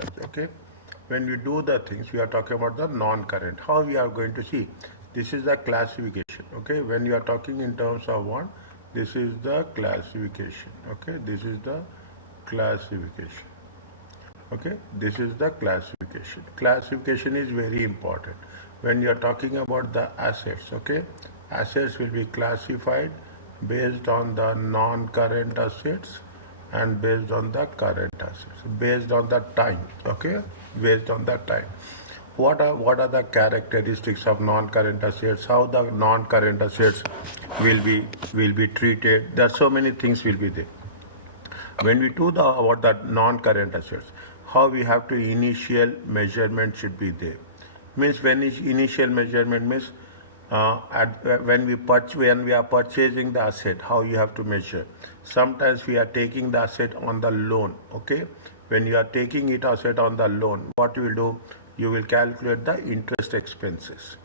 such. Okay, when we do the things, we are talking about the non-current. How we are going to see? This is the classification. Okay, when you are talking in terms of one, this is the classification. Okay, this is the classification. Okay, this is the classification. Classification is very important when you are talking about the assets. Okay, assets will be classified based on the non-current assets and based on the current assets, based on the time. Okay, based on the time. What are the characteristics of non-current assets? How the non-current assets will be treated? There are so many things will be there. When we do about the non-current assets, how we have to initial measurement should be there. Means when is initial measurement means when we are purchasing the asset, how you have to measure. Sometimes we are taking the asset on the loan. Okay, when you are taking it asset on the loan, what you will do? You will calculate the interest expenses.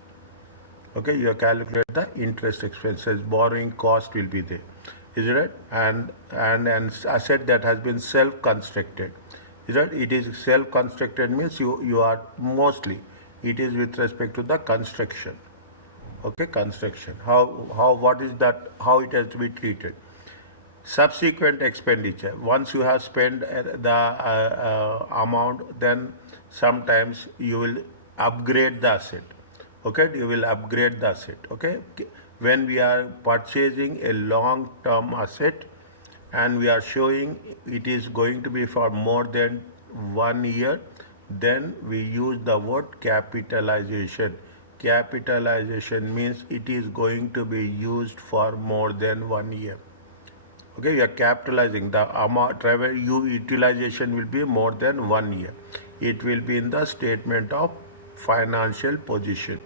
Okay, you calculate the interest expenses. Borrowing cost will be there. Is it right? And asset that has been self-constructed. Is that it is self-constructed means you are mostly it is with respect to the construction. Okay, construction. How what is that? How it has to be treated? Subsequent expenditure. Once you have spent the amount, then sometimes you will upgrade the asset. Okay, you will upgrade the asset. Okay, when we are purchasing a long term asset and we are showing it is going to be for more than 1 year, then we use the word capitalization. Capitalization means it is going to be used for more than 1 year. Okay, you are capitalizing the amount. Utilization will be more than 1 year. It will be in the statement of financial position.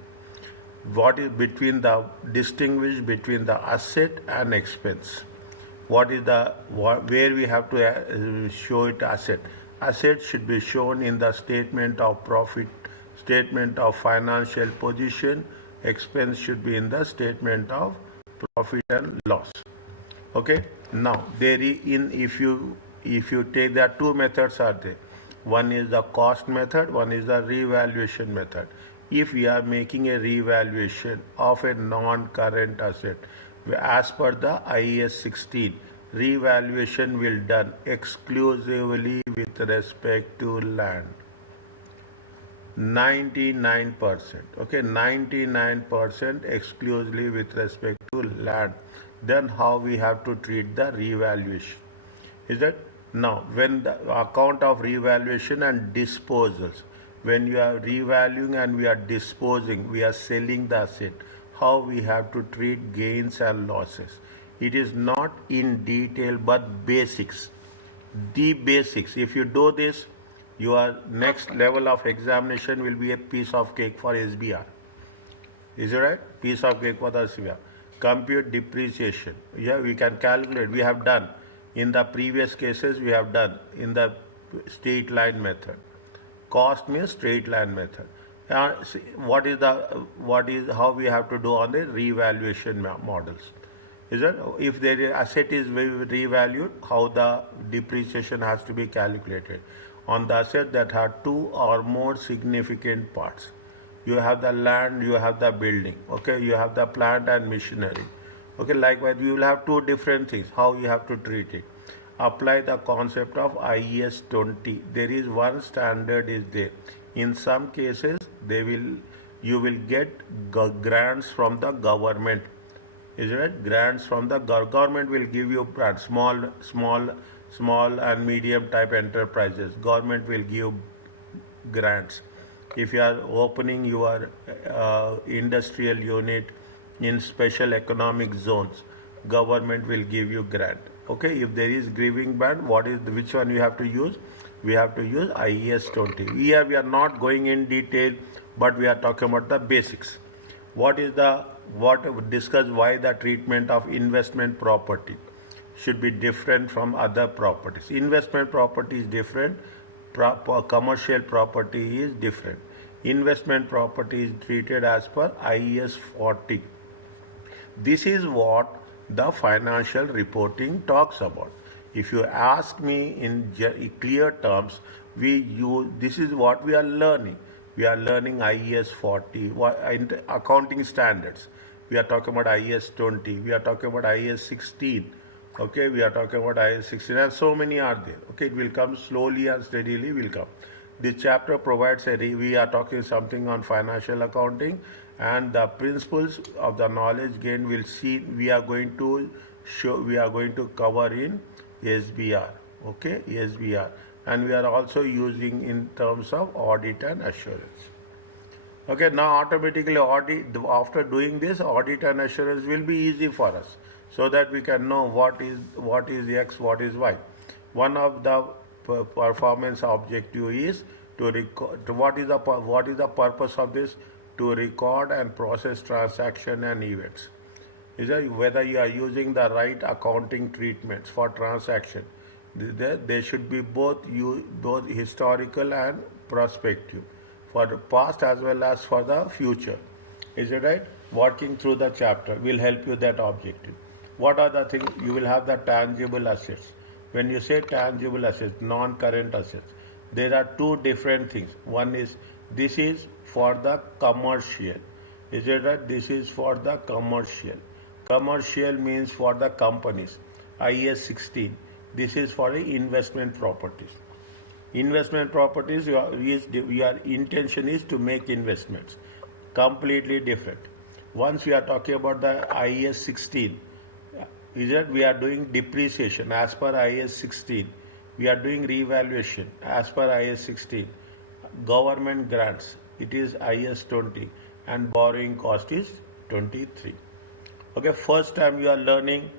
What is between the distinguish between the asset and expense? What is the where we have to show it asset? Asset should be shown in the statement of profit, statement of financial position. Expense should be in the statement of profit and loss. Okay, now there is if you take, there are two methods are there. One is the cost method, one is the revaluation method. If we are making a revaluation of a non-current asset, as per the IAS 16, revaluation will done exclusively with respect to land. 99%. Okay, 99% exclusively with respect to land. Then how we have to treat the revaluation? Is that now when the account of revaluation and disposals, when you are revaluing and we are disposing, we are selling the asset, how we have to treat gains and losses. It is not in detail but basics. The basics. If you do this, your next level of examination will be a piece of cake for SBR. Is it right? Piece of cake for the SBR. Compute depreciation. Yeah, we can calculate. We have done. In the previous cases, we have done in the straight line method. Cost means straight line method. What is how we have to do on the revaluation models? Is it if the asset is revalued, how the depreciation has to be calculated on the asset that have two or more significant parts. You have the land, you have the building. Okay, you have the plant and machinery. Okay, likewise you will have two different things. How you have to treat it? Apply the concept of IAS 20. There is one standard is there. In some cases, you will get grants from the government. Is it right? Grants from the government will give you grants. Small and medium type enterprises. Government will give grants. If you are opening your industrial unit in special economic zones, government will give you grant. Okay, if there is giving band, which one you have to use? We have to use IAS 20. Here we are not going in detail, but we are talking about the basics. Discuss why the treatment of investment property should be different from other properties. Investment property is different. Commercial property is different. Investment property is treated as per IAS 40. This is what the financial reporting talks about. If you ask me in clear terms, this is what we are learning. We are learning IES 40, accounting standards. We are talking about IES 20. We are talking about IES 16. Okay, we are talking about IES 16, and so many are there. Okay, it will come slowly and steadily will come. This chapter provides we are talking something on financial accounting, and the principles of the knowledge gain will see we are going to cover in SBR. Okay, SBR, and we are also using in terms of audit and assurance. Okay, now automatically after doing this, audit and assurance will be easy for us, so that we can know what is X, what is Y. One of the performance objective is to record. What is the purpose of this? To record and process transaction and events. Is that whether you are using the right accounting treatments for transaction. They should be both historical and prospective, for the past as well as for the future. Is it right? Working through the chapter will help you that objective. What are the things? You will have the tangible assets. When you say tangible assets, non-current assets, there are two different things. One is, this is for the commercial. Is it right? This is for the commercial. Commercial means for the companies. IS 16. This is for the investment properties. Investment properties, your intention is to make investments. Completely different. Once we are talking about the IS 16, is that we are doing depreciation as per IS 16. We are doing revaluation as per IS 16. Government grants, it is IS 20, and borrowing cost is 23. Okay, first time you are learning,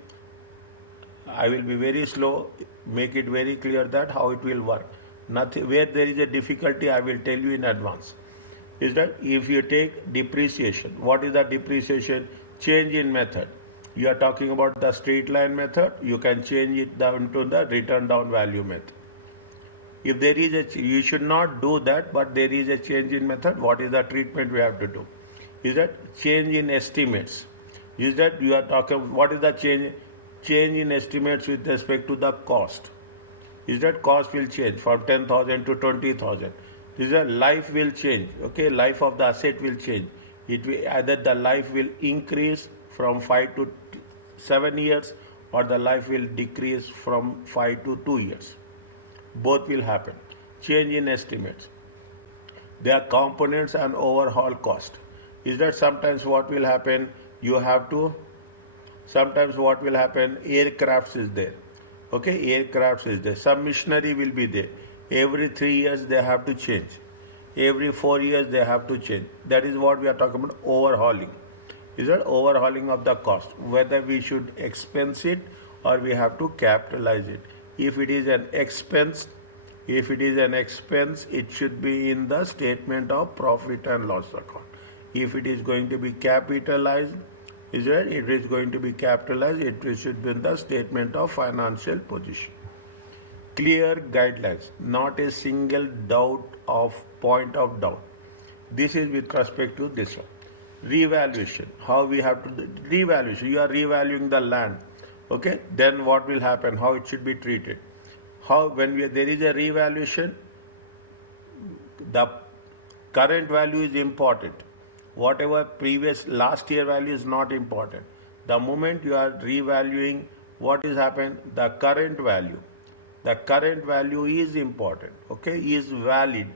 I will be very slow, make it very clear that how it will work. Nothing, where there is a difficulty, I will tell you in advance. Is that if you take depreciation, what is the depreciation? Change in method. You are talking about the straight line method, you can change it down to the written down value method. If there is you should not do that, but there is a change in method, what is the treatment we have to do? Is that change in estimates? Is that you are talking, what is the change? Change in estimates with respect to the cost. Is that cost will change from 10,000 to 20,000. Is that life will change. Okay, life of the asset will change. It will, either the life will increase from 5 to 7 years, or the life will decrease from 5 to 2 years. Both will happen. Change in estimates. There are components and overhaul cost. Is that sometimes what will happen? You have to, sometimes what will happen? Aircrafts is there. Okay, aircrafts is there. Some machinery will be there. Every 3 years they have to change. Every 4 years they have to change. That is what we are talking about, overhauling. Is that overhauling of the cost? Whether we should expense it or we have to capitalize it. If it is an expense, it should be in the statement of profit and loss account. If it is going to be capitalized, it is going to be capitalized, it should be in the statement of financial position. Clear guidelines, not a single point of doubt. This is with respect to this one. Revaluation, how we have to do revaluation. You are revaluing the land. Okay, then what will happen? How it should be treated? How there is a revaluation, the current value is important. Whatever previous last year value is not important. The moment you are revaluing, what is happened? The current value is important. Okay, is valid.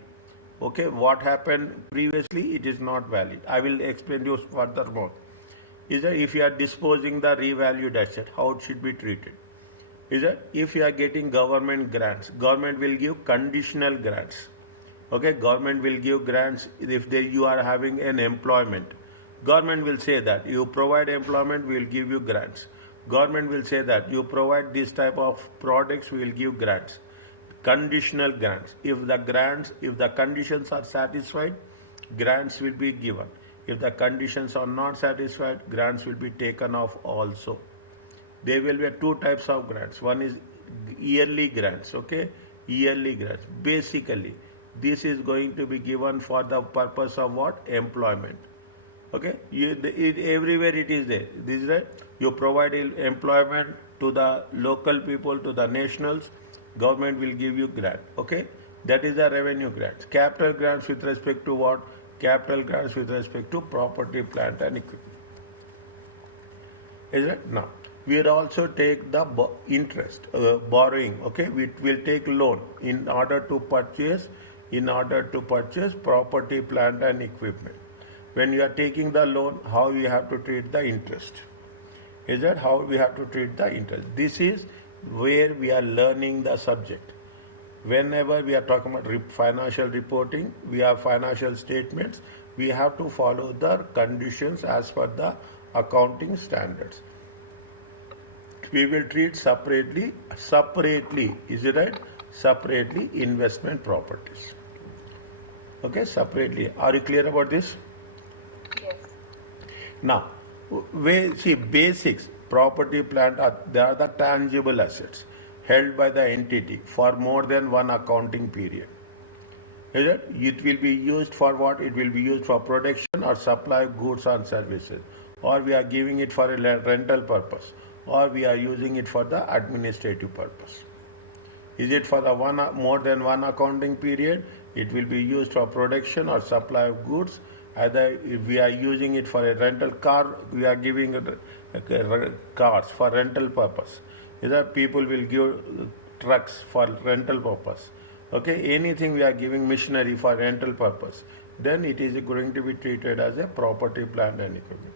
Okay, what happened previously, it is not valid. I will explain you furthermore. Is that if you are disposing the revalued asset, how it should be treated? Is that if you are getting government grants, government will give conditional grants. Okay, government will give grants if you are having an employment. Government will say that you provide employment, we will give you grants. Government will say that you provide this type of products, we will give grants. Conditional grants. If the conditions are satisfied, grants will be given. If the conditions are not satisfied, grants will be taken off also. There will be two types of grants. One is yearly grants. Okay, yearly grants. Basically, this is going to be given for the purpose of what? Employment. Okay, everywhere it is there. This is right. You provide employment to the local people, to the nationals. Government will give you grant. Okay, That is the revenue grants. Capital grants with respect to what? Capital grants with respect to property, plant and equipment. Is it? Now, we will also take the interest, borrowing. Okay, we will take loan in order to purchase, property, plant and equipment. When you are taking the loan, how you have to treat the interest? Is that how we have to treat the interest? This is where we are learning the subject. Whenever we are talking about financial reporting, we have financial statements, we have to follow the conditions as per the accounting standards. We will treat separately, is it right? Separately investment properties. Okay, separately. Are you clear about this? Yes. Now, see, basics, property, plant, they are the tangible assets held by the entity for more than one accounting period. Is it? It will be used for what? It will be used for production or supply of goods and services, or we are giving it for a rental purpose, or we are using it for the administrative purpose. Is it for the more than one accounting period? It will be used for production or supply of goods. Either if we are using it for a rental car, we are giving cars for rental purpose. Either people will give trucks for rental purpose. Okay, anything we are giving machinery for rental purpose, then it is going to be treated as a property, plant and equipment.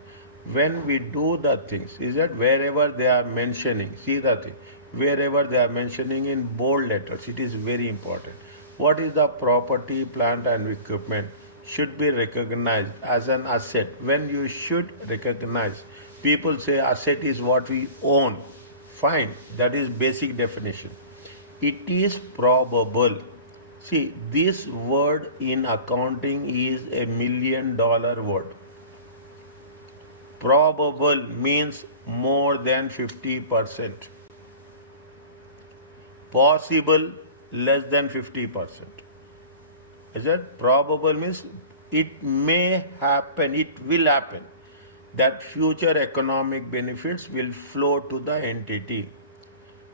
When we do the things, is that wherever they are mentioning, see the thing, wherever they are mentioning in bold letters, it is very important. What is the property, plant and equipment should be recognized as an asset. When you should recognize, people say asset is what we own. Fine, that is basic definition. It is probable. See, this word in accounting is $1 million word. Probable means more than 50%. Possible, less than 50%. Is that? Probable means it may happen, it will happen, that future economic benefits will flow to the entity.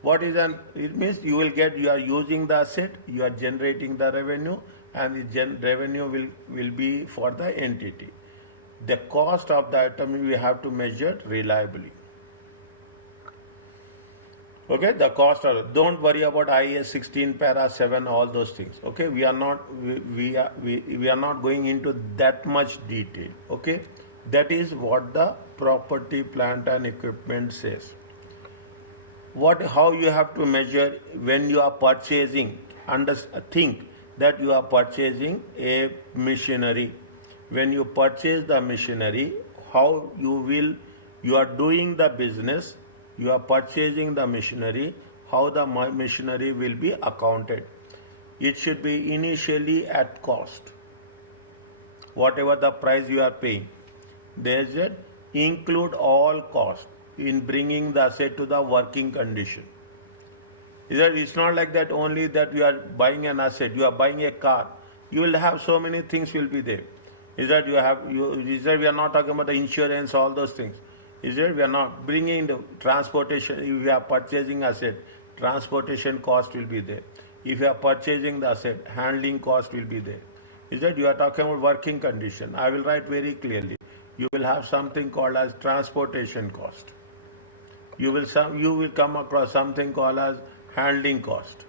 What is it means you will get, you are using the asset, you are generating the revenue, and the revenue will be for the entity. The cost of the item we have to measure reliably. Okay, the cost of, don't worry about IAS 16 para 7, all those things. Okay, we are not going into that much detail. Okay, that is what the property, plant and equipment says. How you have to measure when you are purchasing. Think that you are purchasing a machinery. When you purchase the machinery, how you are doing the business, you are purchasing the machinery, how the machinery will be accounted. It should be initially at cost. Whatever the price you are paying, there is a include all cost in bringing the asset to the working condition. It's not like that only that you are buying an asset, you are buying a car. You will have so many things will be there. We are not talking about the insurance, all those things. We are not bringing the transportation. If you are purchasing asset, transportation cost will be there. If you are purchasing the asset, handling cost will be there. You are talking about working condition. I will write very clearly. You will have something called as transportation cost. You will come across something called as handling cost.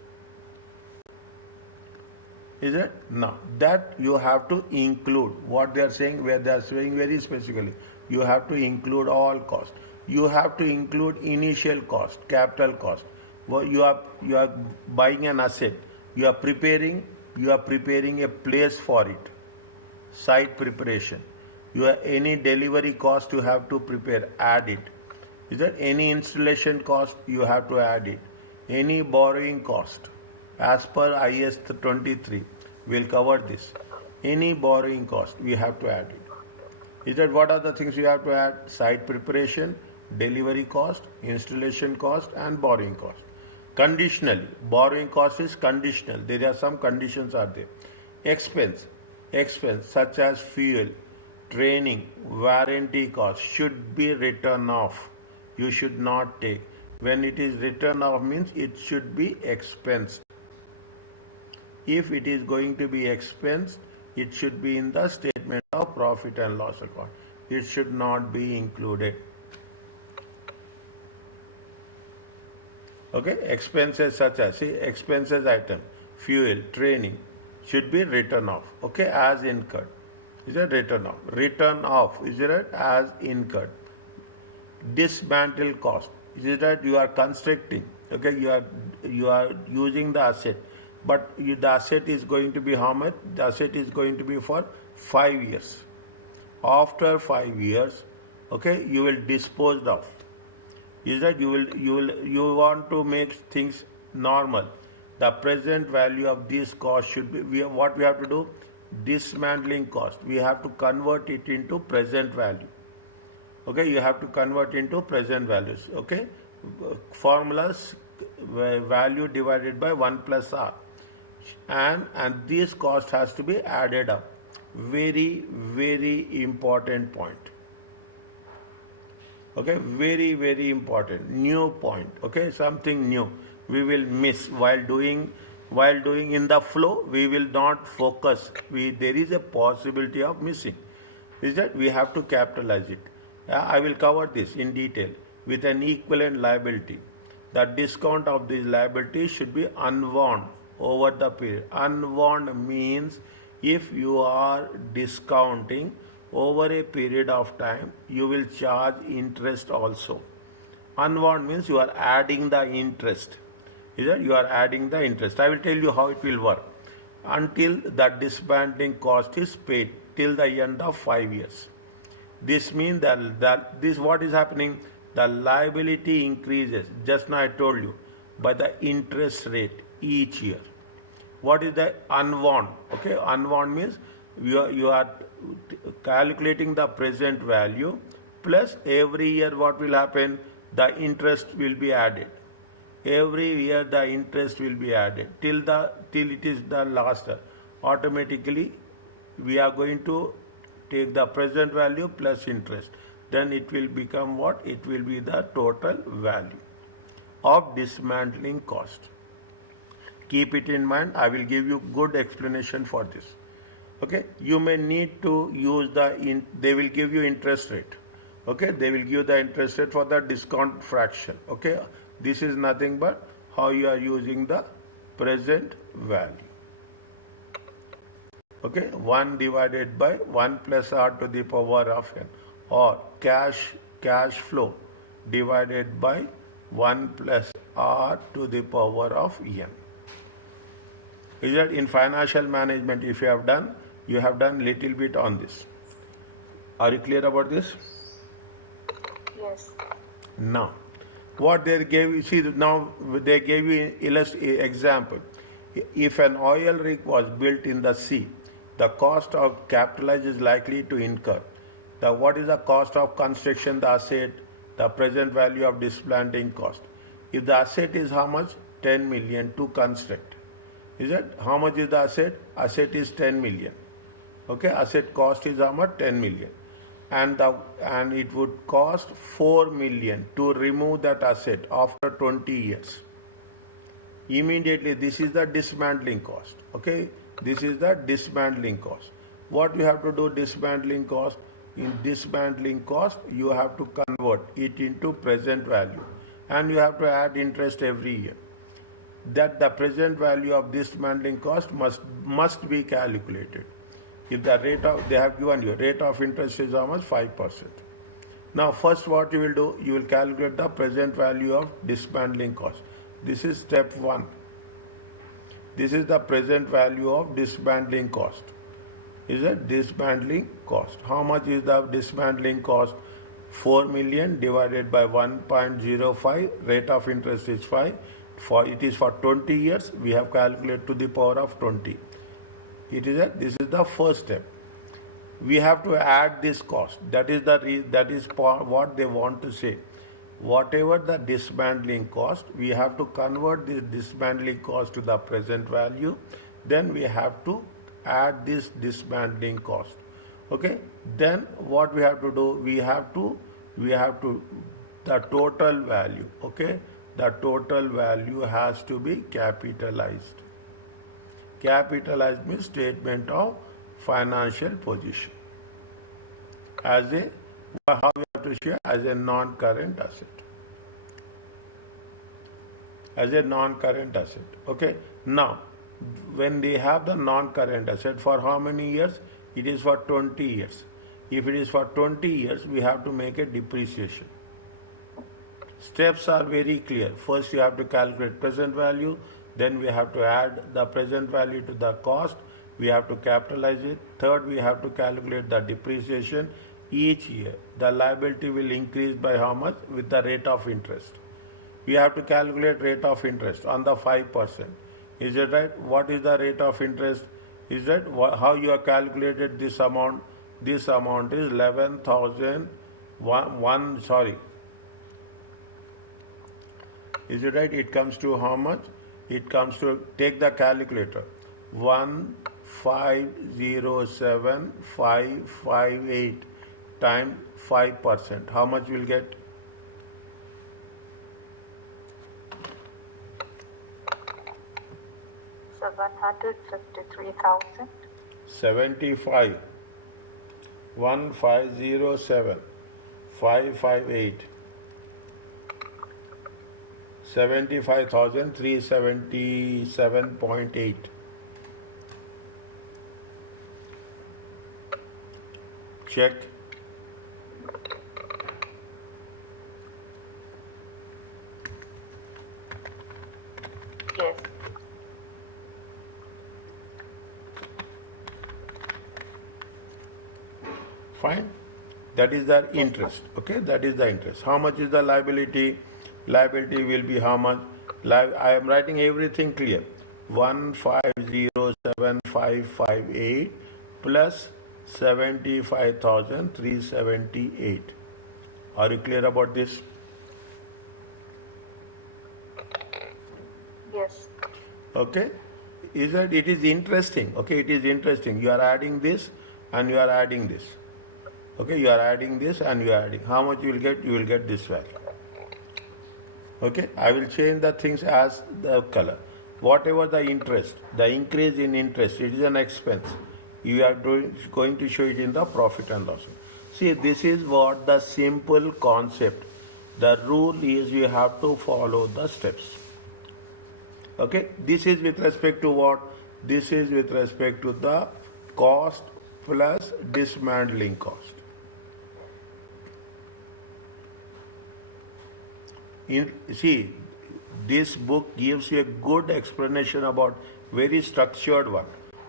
Is it? Now, that you have to include what they are saying, where they are saying very specifically. You have to include all cost. You have to include initial cost, capital cost. You are buying an asset. You are preparing a place for it. Site preparation. Any delivery cost you have to prepare, add it. Is there any installation cost you have to add it? Any borrowing cost, as per IS 23, we'll cover this. Any borrowing cost, we have to add it. What are the things you have to add? Site preparation, delivery cost, installation cost, and borrowing cost. Conditionally, borrowing cost is conditional. There are some conditions are there. Expense such as fuel, training, warranty cost should be written off. You should not take. When it is written off means it should be expensed. If it is going to be expense, it should be in the statement of profit and loss account. It should not be included. Okay, expenses such as, see, expenses item, fuel, training should be written off. Okay, as incurred. Is it written off? Written off, is it as incurred? Dismantle cost, is it that you are constructing? Okay, you are using the asset, but the asset is going to be how much? The asset is going to be for 5 years. After 5 years, okay, you will dispose of. Is that you want to make things normal? The present value of this cost should be, what we have to do? Dismantling cost. We have to convert it into present value. Okay, you have to convert into present values. Okay, formulas, value divided by 1 plus r, and this cost has to be added up. Very, very important point. Okay, very, very important. New point. Okay, something new we will miss while doing in the flow. We will not focus. There is a possibility of missing. Is that we have to capitalize it. I will cover this in detail with an equivalent liability. The discount of this liability should be unwound over the period. Unwound means if you are discounting over a period of time, you will charge interest also. Unwound means you are adding the interest. Is that you are adding the interest. I will tell you how it will work. Until the disbanding cost is paid till the end of 5 years. This means that this what is happening? The liability increases. Just now I told you by the interest rate each year. What is the unwound? Okay, unwound means you are calculating the present value plus every year what will happen? The interest will be added. Every year the interest will be added till it is the last year. Automatically we are going to take the present value plus interest. Then it will become what? It will be the total value of dismantling cost. Keep it in mind. I will give you good explanation for this. Okay, you may need to use they will give you interest rate. Okay, they will give the interest rate for the discount fraction. Okay, this is nothing but how you are using the present value. Okay, 1 divided by 1 plus r to the power of n, or cash flow divided by 1 plus r to the power of n. Is that in financial management, if you have done little bit on this. Are you clear about this? Yes. Now, what they gave you, see now they gave you example. If an oil rig was built in the sea, the cost of capitalized is likely to incur. What is the cost of construction, the asset, the present value of dismantling cost. If the asset is how much? 10 million to construct. Is it? How much is the asset? Asset is 10 million. Okay, asset cost is how much? 10 million. And it would cost 4 million to remove that asset after 20 years. Immediately, this is the dismantling cost. Okay, this is the dismantling cost. What you have to do? Dismantling cost. In dismantling cost, you have to convert it into present value, and you have to add interest every year. That the present value of dismantling cost must be calculated. If the rate of, they have given you rate of interest is how much? 5%. Now first what you will do, you will calculate the present value of dismantling cost. This is step 1. This is the present value of dismantling cost. Is it dismantling cost? How much is the dismantling cost? 4 million divided by 1.05, rate of interest is 5. It is for 20 years, we have calculated to the power of 20. This is the first step. We have to add this cost. That is what they want to say. Whatever the dismantling cost, we have to convert this dismantling cost to the present value. Then we have to add this dismantling cost. Okay. Then what we have to do? We have to the total value. Okay. The total value has to be capitalized. Capitalized means statement of financial position. As a, how we have to share? As a non-current asset. As a non-current asset. Okay. Now, when they have the non-current asset, for how many years? It is for 20 years. If it is for 20 years, we have to make a depreciation. Steps are very clear. First, you have to calculate present value. Then we have to add the present value to the cost. We have to capitalize it. Third, we have to calculate the depreciation. Each year, the liability will increase by how much? With the rate of interest. We have to calculate rate of interest on the 5%. Is it right? What is the rate of interest? Is that how you have calculated this amount? This amount is 11,000. Sorry. Is it right? It comes to how much? It comes to, take the calculator. 1507558 times 5%. How much will get? So 153,000. 75. 1507558. 75,377.8. Check. Yes. Fine. That is the interest. Okay, that is the interest. How much is the liability? Liability will be how much? I am writing everything clear. 1507558 plus 75,378. Are you clear about this? Yes. Okay. Is that it is interesting? Okay, it is interesting. You are adding this and you are adding this. Okay, you are adding this and you are adding. How much you will get? You will get this value. Okay, I will change the things as the color. Whatever the interest, the increase in interest, it is an expense. You are going to show it in the profit and loss. See, this is what the simple concept. The rule is you have to follow the steps. Okay, this is with respect to what? This is with respect to the cost plus dismantling cost. See, this book gives you a good explanation about very structured one.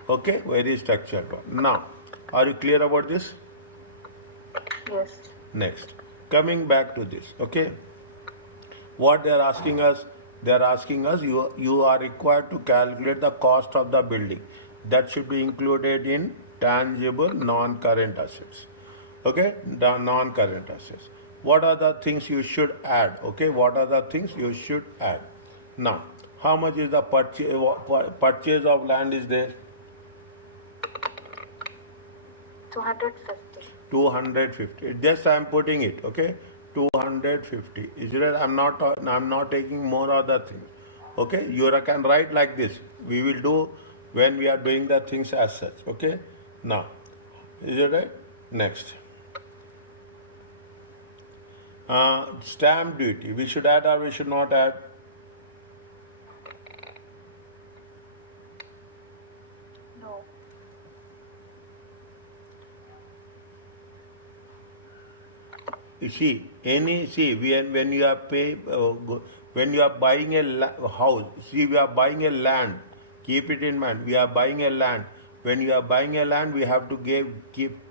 Okay, very structured one. Now, are you clear about this? Yes. Next, coming back to this. Okay, what they are asking us? They are asking us, you are required to calculate the cost of the building. That should be included in tangible non-current assets. Okay, the non-current assets. What are the things you should add? Okay, what are the things you should add? Now, how much is the purchase of land is there? 250. 250. Just I am putting it. Okay, 250. Is it? I'm not taking more other things. Okay, you can write like this. We will do when we are doing the things as such. Okay. Now, is it right? Next. Stamp duty. We should add or we should not add? No. You see, when you are when you are buying a house, see, we are buying a land. Keep it in mind. We are buying a land. When you are buying a land, we have to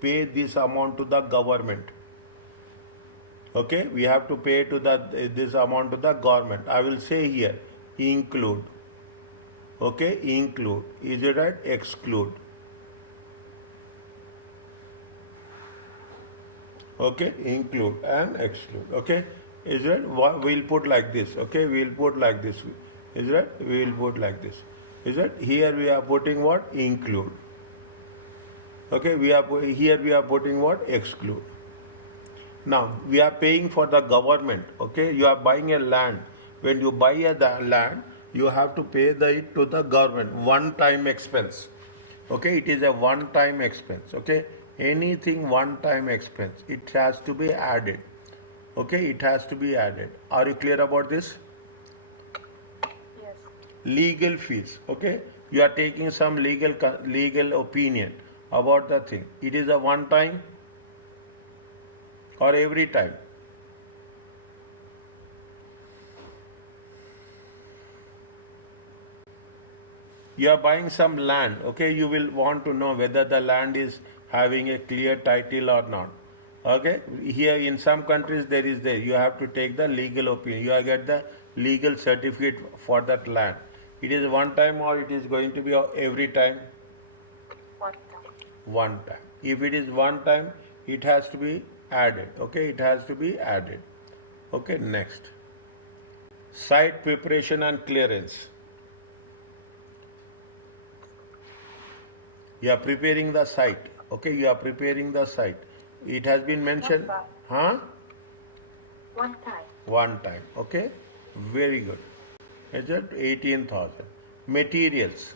pay this amount to the government. Okay, we have to pay to this amount to the government. I will say here, include. Okay, include. Is it right? Exclude. Okay, include and exclude. Okay, is it? We'll put like this. Okay, we'll put like this. Is it? We'll put like this. Is it? Here we are putting what? Include. Okay, here we are putting what? Exclude. Now, we are paying for the government. Okay, you are buying a land. When you buy the land, you have to pay it to the government, one time expense. Okay, it is a one time expense. Okay, anything one time expense, it has to be added. Okay, it has to be added. Are you clear about this? Yes. Legal fees. Okay, you are taking some legal opinion about the thing. It is a one time or every time. You are buying some land. Okay, you will want to know whether the land is having a clear title or not. Okay, here in some countries there is there. You have to take the legal opinion. You get the legal certificate for that land. It is one time or it is going to be every time? One time. One time. If it is one time, it has to be added. Okay, it has to be added. Okay, next. Site preparation and clearance. You are preparing the site. Okay, you are preparing the site. It has been mentioned. Huh? One time. One time. Okay, very good. Is it 18,000? Materials.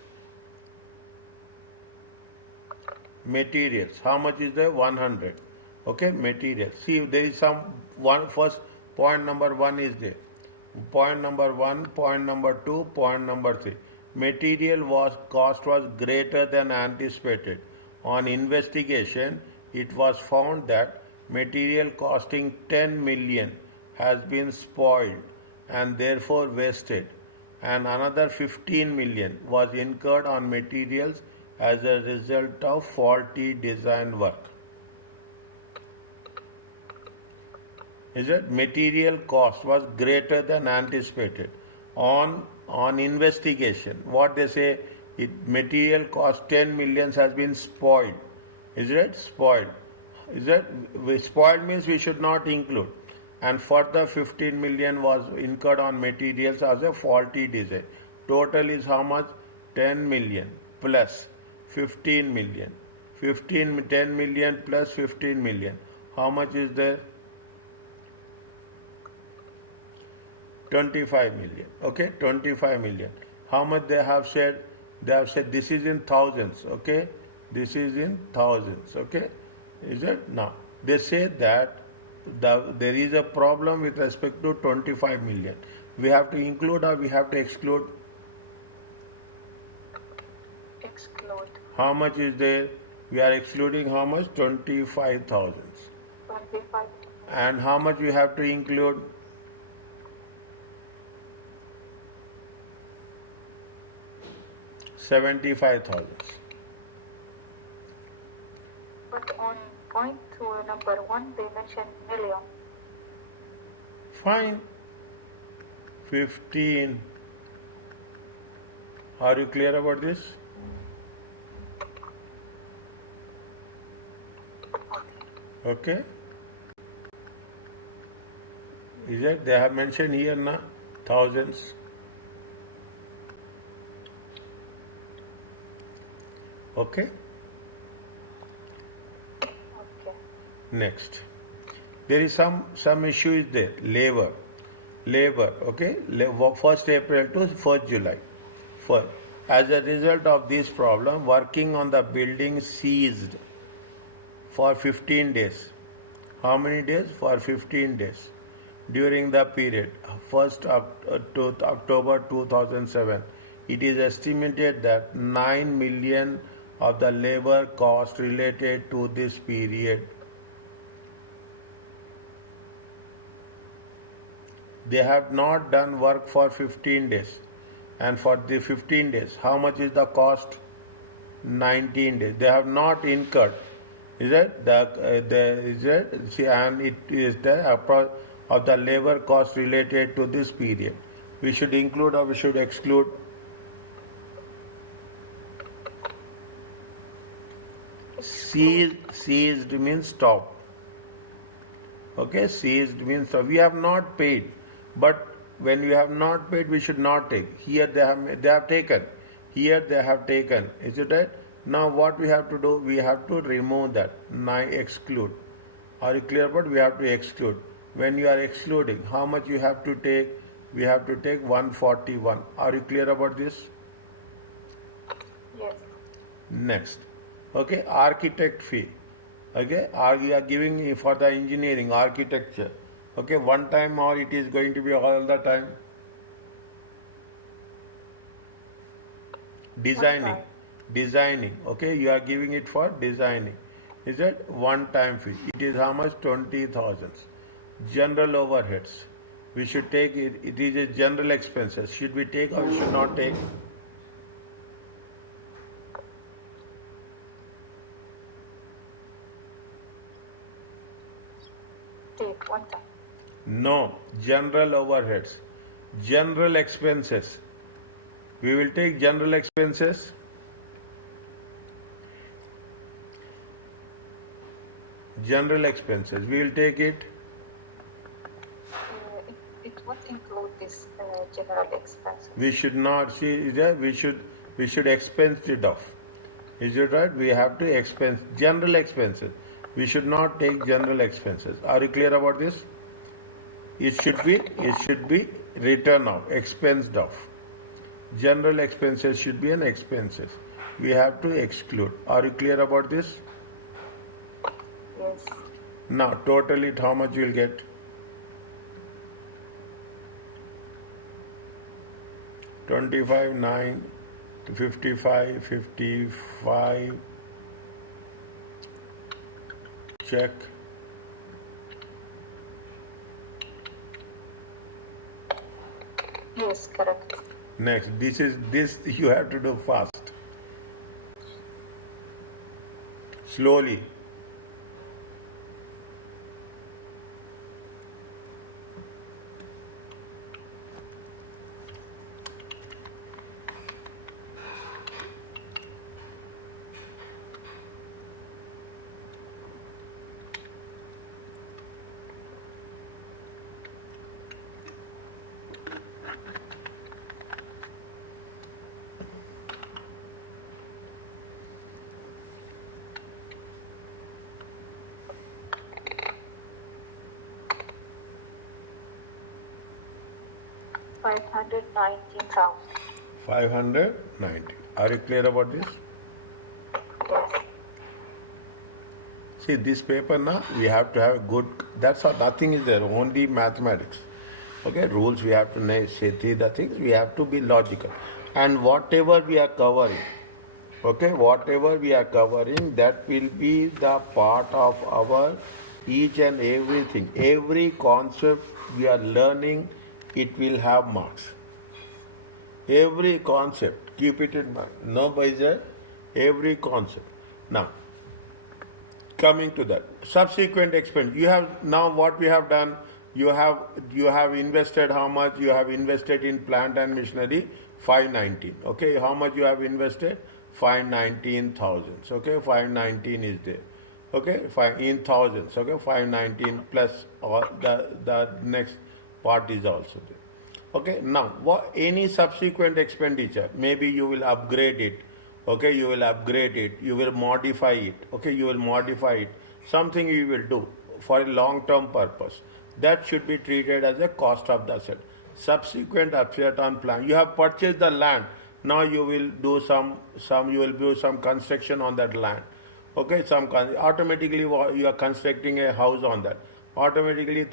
Materials. How much is there? 100. Okay, materials. See, there is some one first point number one is there. Point number one, point number two, point number three. Material cost was greater than anticipated. On investigation, it was found that material costing 10 million has been spoiled and therefore wasted, and another 15 million was incurred on materials as a result of faulty design work. Is it? Material cost was greater than anticipated. On investigation, what they say, material cost 10 millions has been spoiled. Is it? Spoiled. Is it? Spoiled means we should not include. And further 15 million was incurred on materials as a faulty design. Total is how much? 10 million plus 15 million. 10 million plus 15 million. How much is there? 25 million. Okay, 25 million. How much they have said? They have said this is in thousands. Okay, this is in thousands. Okay, is it? Now they say that there is a problem with respect to 25 million. We have to include or we have to exclude? Exclude. How much is there? We are excluding how much? 25,000. 25. And how much we have to include? 75,000. But on point to number one, they mentioned million. Fine. 15. Are you clear about this? Okay. Is it? They have mentioned here now thousands. Okay. Okay. Next. There is some issue is there. Labor. Okay. 1st April to 1st July. As a result of this problem, working on the building ceased for 15 days. How many days? For 15 days. During the period 1st to October 2007, it is estimated that 9 million of the labor cost related to this period. They have not done work for 15 days. And for the 15 days, how much is the cost? 19 days. They have not incurred. Is it? Is it? See, and it is the of the labor cost related to this period. We should include or we should exclude? Ceased means stop. Okay, seized means we have not paid, but when we have not paid, we should not take. Here they have taken. Here they have taken. Is it right? Now what we have to do? We have to remove that. Now exclude. Are you clear about? We have to exclude. When you are excluding, how much you have to take? we have to take 141. Are you clear about this? Yes. Next, okay, architect fee. Okay, we are giving for the engineering architecture. Okay, one time or it is going to be all the time. Designing, time. designing. Okay, you are giving it for designing. Is it one time fee? It is how much? 20,000. General overheads. We should take it. It is a general expenses. Should we take or should not take? Take one time. No, general overheads. General expenses. We will take general expenses. General expenses. We will take it. It won't include this general expenses. We should not see. We should expense it off. Is it right? We have to expense general expenses. We should not take general expenses. Are you clear about this? It should be written off, expensed off. General expenses should be an expenses. We have to exclude. Are you clear about this? Yes. Now, total it how much you will get? 25, 9, 55, 55. Check. Yes, correct. Next, this you have to do fast. Slowly. $519,000. 590. Are you clear about this? Yes. See, this paper now, we have to have a good, that's all, nothing is there, only mathematics. Okay, rules we have to say the things, we have to be logical. And whatever we are covering, okay, whatever we are covering, that will be the part of our each and everything. Every concept we are learning, it will have marks. Every concept, keep it in mind. No Baizer, every concept. Now, coming to that, subsequent expense. You have now what we have done. You have invested how much? You have invested in plant and machinery 519. Okay, how much you have invested? 519,000. Okay, 519 is there. Okay, 5 in thousands. Okay, 519 plus all the next part is also there. Okay, now any subsequent expenditure, maybe you will upgrade it. Okay, you will upgrade it, you will modify it. Okay, you will modify it. Something you will do for a long term purpose. That should be treated as a cost of the asset. Subsequent asset on plan. You have purchased the land. Now you will do you will do some construction on that land. Okay, automatically you are constructing a house on that. Automatically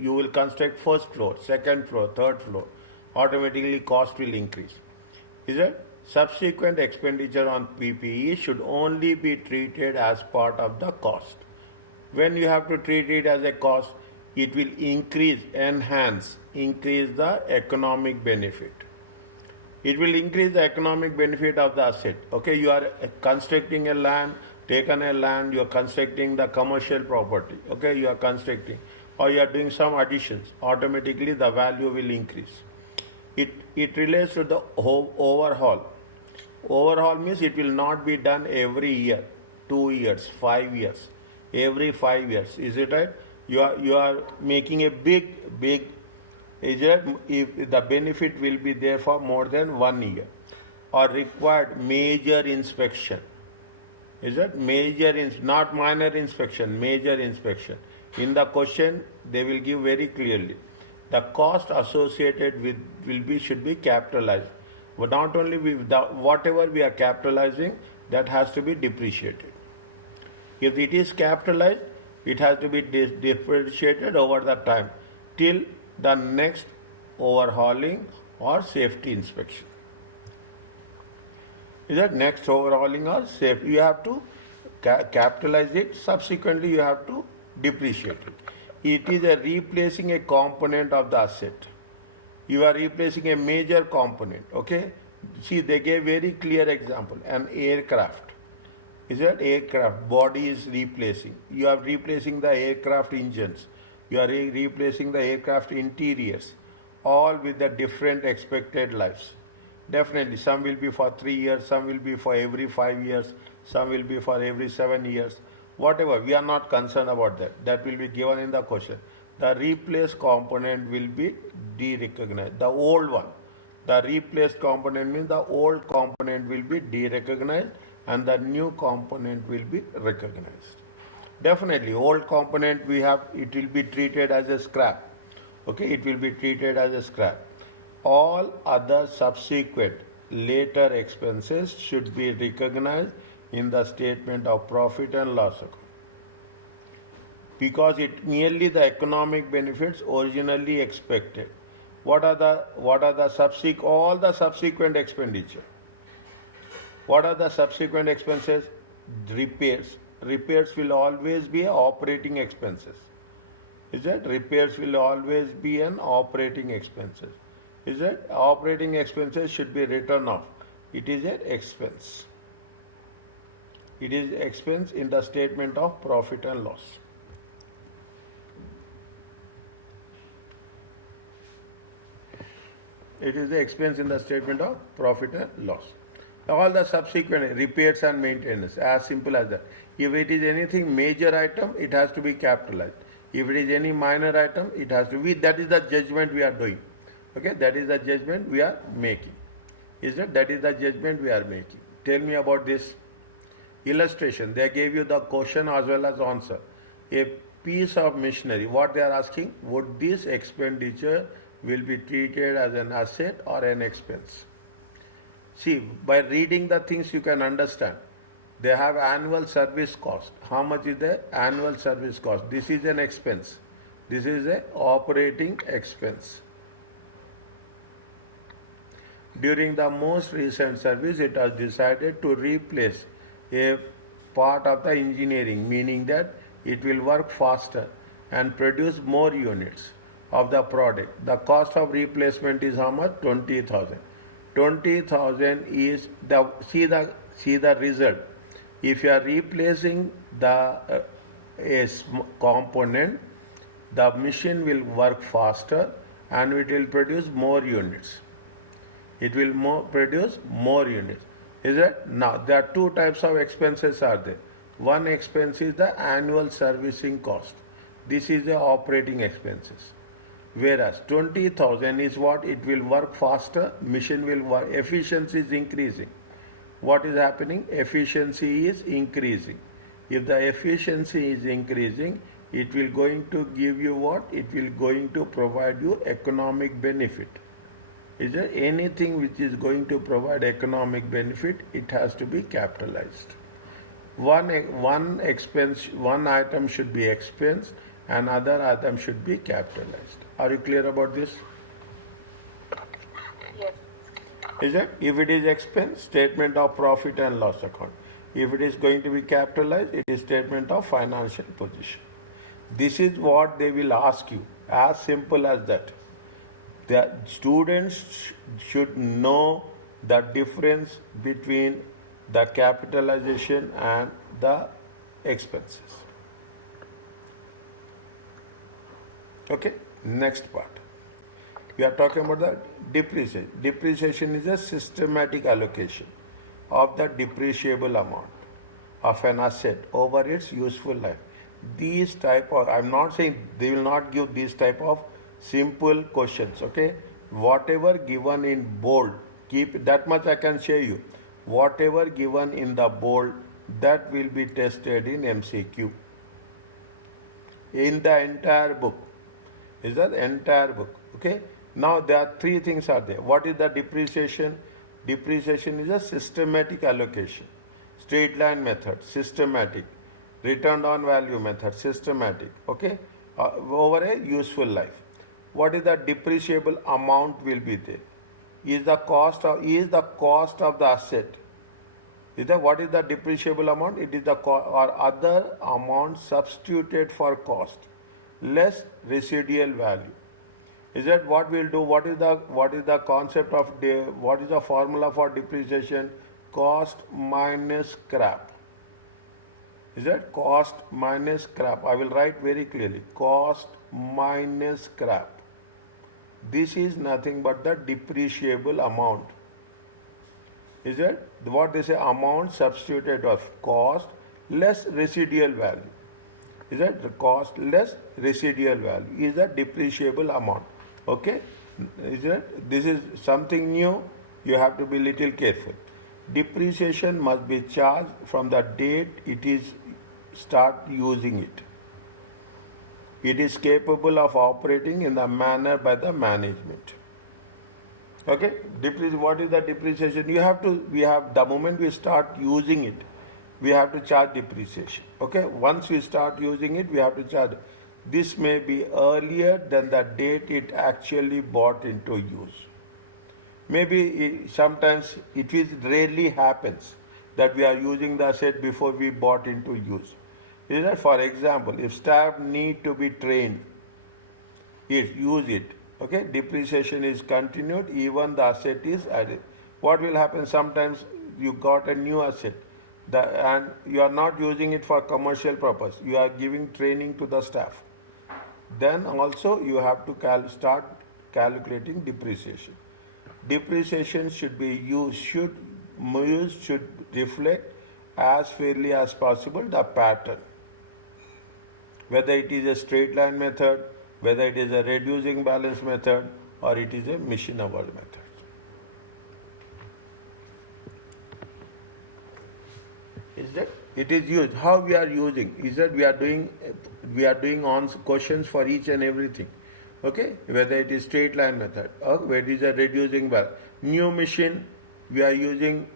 you will construct first floor, second floor, third floor. Automatically cost will increase. Is it? Subsequent expenditure on PPE should only be treated as part of the cost. When you have to treat it as a cost, it will increase the economic benefit. It will increase the economic benefit of the asset. Okay, you are constructing a land, taken a land, you are constructing the commercial property. Okay, you are constructing or you are doing some additions. Automatically the value will increase. It relates to the overhaul. Overhaul means it will not be done every year, 2 years, 5 years, every 5 years. Is it right? You are making a big. Is it? If the benefit will be there for more than 1 year, or required major inspection. Is it not minor inspection, major inspection? In the question they will give very clearly. the cost associated with should be capitalized. But not only whatever we are capitalizing, that has to be depreciated. If it is capitalized, it has to be depreciated over the time till the next overhauling or safety inspection. Is that next overhauling or safety? You have to capitalize it. Subsequently, you have to depreciate it. It is a replacing a component of the asset. You are replacing a major component. Okay. See, they gave very clear example. An aircraft. Is that aircraft body is replacing? You are replacing the aircraft engines. You are replacing the aircraft interiors, all with the different expected lives. Definitely, some will be for 3 years, some will be for every 5 years, some will be for every 7 years. Whatever, we are not concerned about that. That will be given in the question. The replaced component will be de-recognized. The old one. The replaced component means the old component will be de-recognized and the new component will be recognized. Definitely, old component it will be treated as a scrap. Okay, it will be treated as a scrap. All other subsequent later expenses should be recognized in the statement of profit and loss account, because it merely the economic benefits originally expected. What are the all the subsequent expenditure? What are the subsequent expenses? Repairs. Repairs will always be operating expenses. Is it? Repairs will always be an operating expenses. Is it? Operating expenses should be written off. It is an expense. It is expense in the statement of profit and loss. It is the expense in the statement of profit and loss. All the subsequent repairs and maintenance, as simple as that. If it is anything major item, it has to be capitalized. If it is any minor item, it has to be. That is the judgment we are doing. Okay, that is the judgment we are making. Is it? That is the judgment we are making. Tell me about this illustration. They gave you the question as well as answer. A piece of machinery. What they are asking? Would this expenditure will be treated as an asset or an expense? See, by reading the things you can understand. They have annual service cost. How much is the annual service cost? This is an expense. This is an operating expense. During the most recent service, it was decided to replace a part of the engineering, meaning that it will work faster and produce more units of the product. The cost of replacement is how much? 20,000. 20,000 is see the result. If you are replacing the component, the machine will work faster and it will produce more units. It will produce more units. Is it? Now, there are two types of expenses are there. One expense is the annual servicing cost. This is the operating expenses. Whereas 20,000 is what? It will work faster, machine will work, efficiency is increasing. What is happening? Efficiency is increasing. If the efficiency is increasing, it will going to give you what? It will going to provide you economic benefit. Is there anything which is going to provide economic benefit? It has to be capitalized. One expense, one item should be expense and other item should be capitalized. Are you clear about this? Yes. Is it? If it is expense, statement of profit and loss account. If it is going to be capitalized, it is statement of financial position. This is what they will ask you. As simple as that. The students should know the difference between the capitalization and the expenses. Okay, next part. We are talking about the depreciation. Depreciation is a systematic allocation of the depreciable amount of an asset over its useful life. These type of, I'm not saying they will not give these type of simple questions, okay? Whatever given in bold, keep that much I can share you. Whatever given in the bold, that will be tested in MCQ. In the entire book, is the entire book. Okay. Now there are three things are there. What is the depreciation? Depreciation is a systematic allocation. Straight line method, systematic. Return on value method, systematic. Okay. Over a useful life. What is the depreciable amount will be there? Is the cost of the asset? What is the depreciable amount? It is the or other amount substituted for cost less residual value. Is that what we'll do? What is the concept of what is the formula for depreciation? Cost minus scrap. Is that cost minus scrap? I will write very clearly. Cost minus scrap. This is nothing but the depreciable amount. Is that what they say? Amount substituted of cost less residual value. Is that the cost less residual value is the depreciable amount. Okay? Is that this is something new? You have to be little careful. Depreciation must be charged from the date it is start using it. It is capable of operating in the manner by the management. Okay, what is the depreciation? We have the moment we start using it, we have to charge depreciation. Okay, once we start using it, we have to charge. This may be earlier than the date it actually brought into use. Maybe sometimes it is rarely happens that we are using the asset before we brought into use. Is that, for example, if staff need to be trained, use it. Okay, depreciation is continued, even the asset is added. What will happen? Sometimes you got a new asset and you are not using it for commercial purpose. You are giving training to the staff. Then also you have to start calculating depreciation. Depreciation should reflect as fairly as possible the pattern. Whether it is a straight line method, whether it is a reducing balance method, or it is a machine hour method. Is that it is used? How we are using? Is that we are doing on questions for each and everything. Okay, whether it is straight line method or whether it is a reducing balance. New machine we are using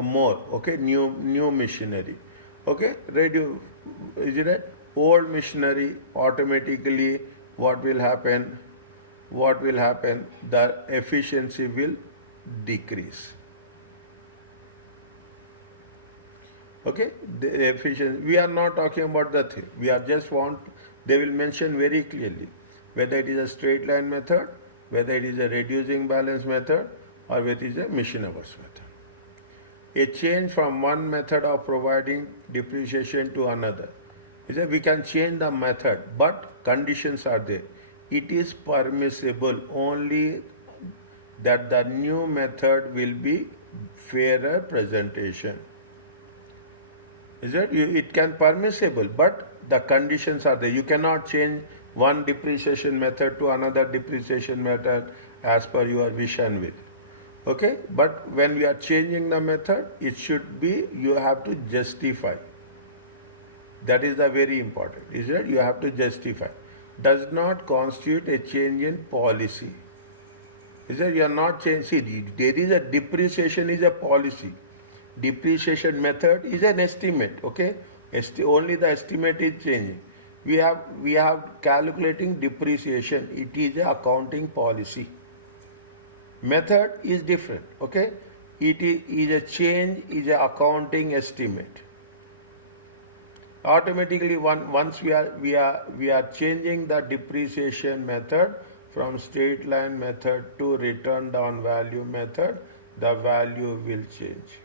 more. Okay, new machinery. Okay, is it right? Old machinery, automatically what will happen? The efficiency will decrease. Okay, the efficiency. We are not talking about the thing. We are just they will mention very clearly whether it is a straight line method, whether it is a reducing balance method, or whether it is a machine hours method. A change from one method of providing depreciation to another. We can change the method, but conditions are there. It is permissible only that the new method will be fairer presentation. It can permissible, but the conditions are there. You cannot change one depreciation method to another depreciation method as per your wish and will. Okay, but when we are changing the method, it should be you have to justify. That is the very important. You have to justify. Does not constitute a change in policy. You are not changing. See, there is a depreciation is a policy. Depreciation method is an estimate. Okay, only the estimate is changing. We have calculating depreciation. It is a accounting policy. Method is different. Okay, it is a change, is a accounting estimate. Automatically, once we are changing the depreciation method from straight line method to return on value method, the value will change.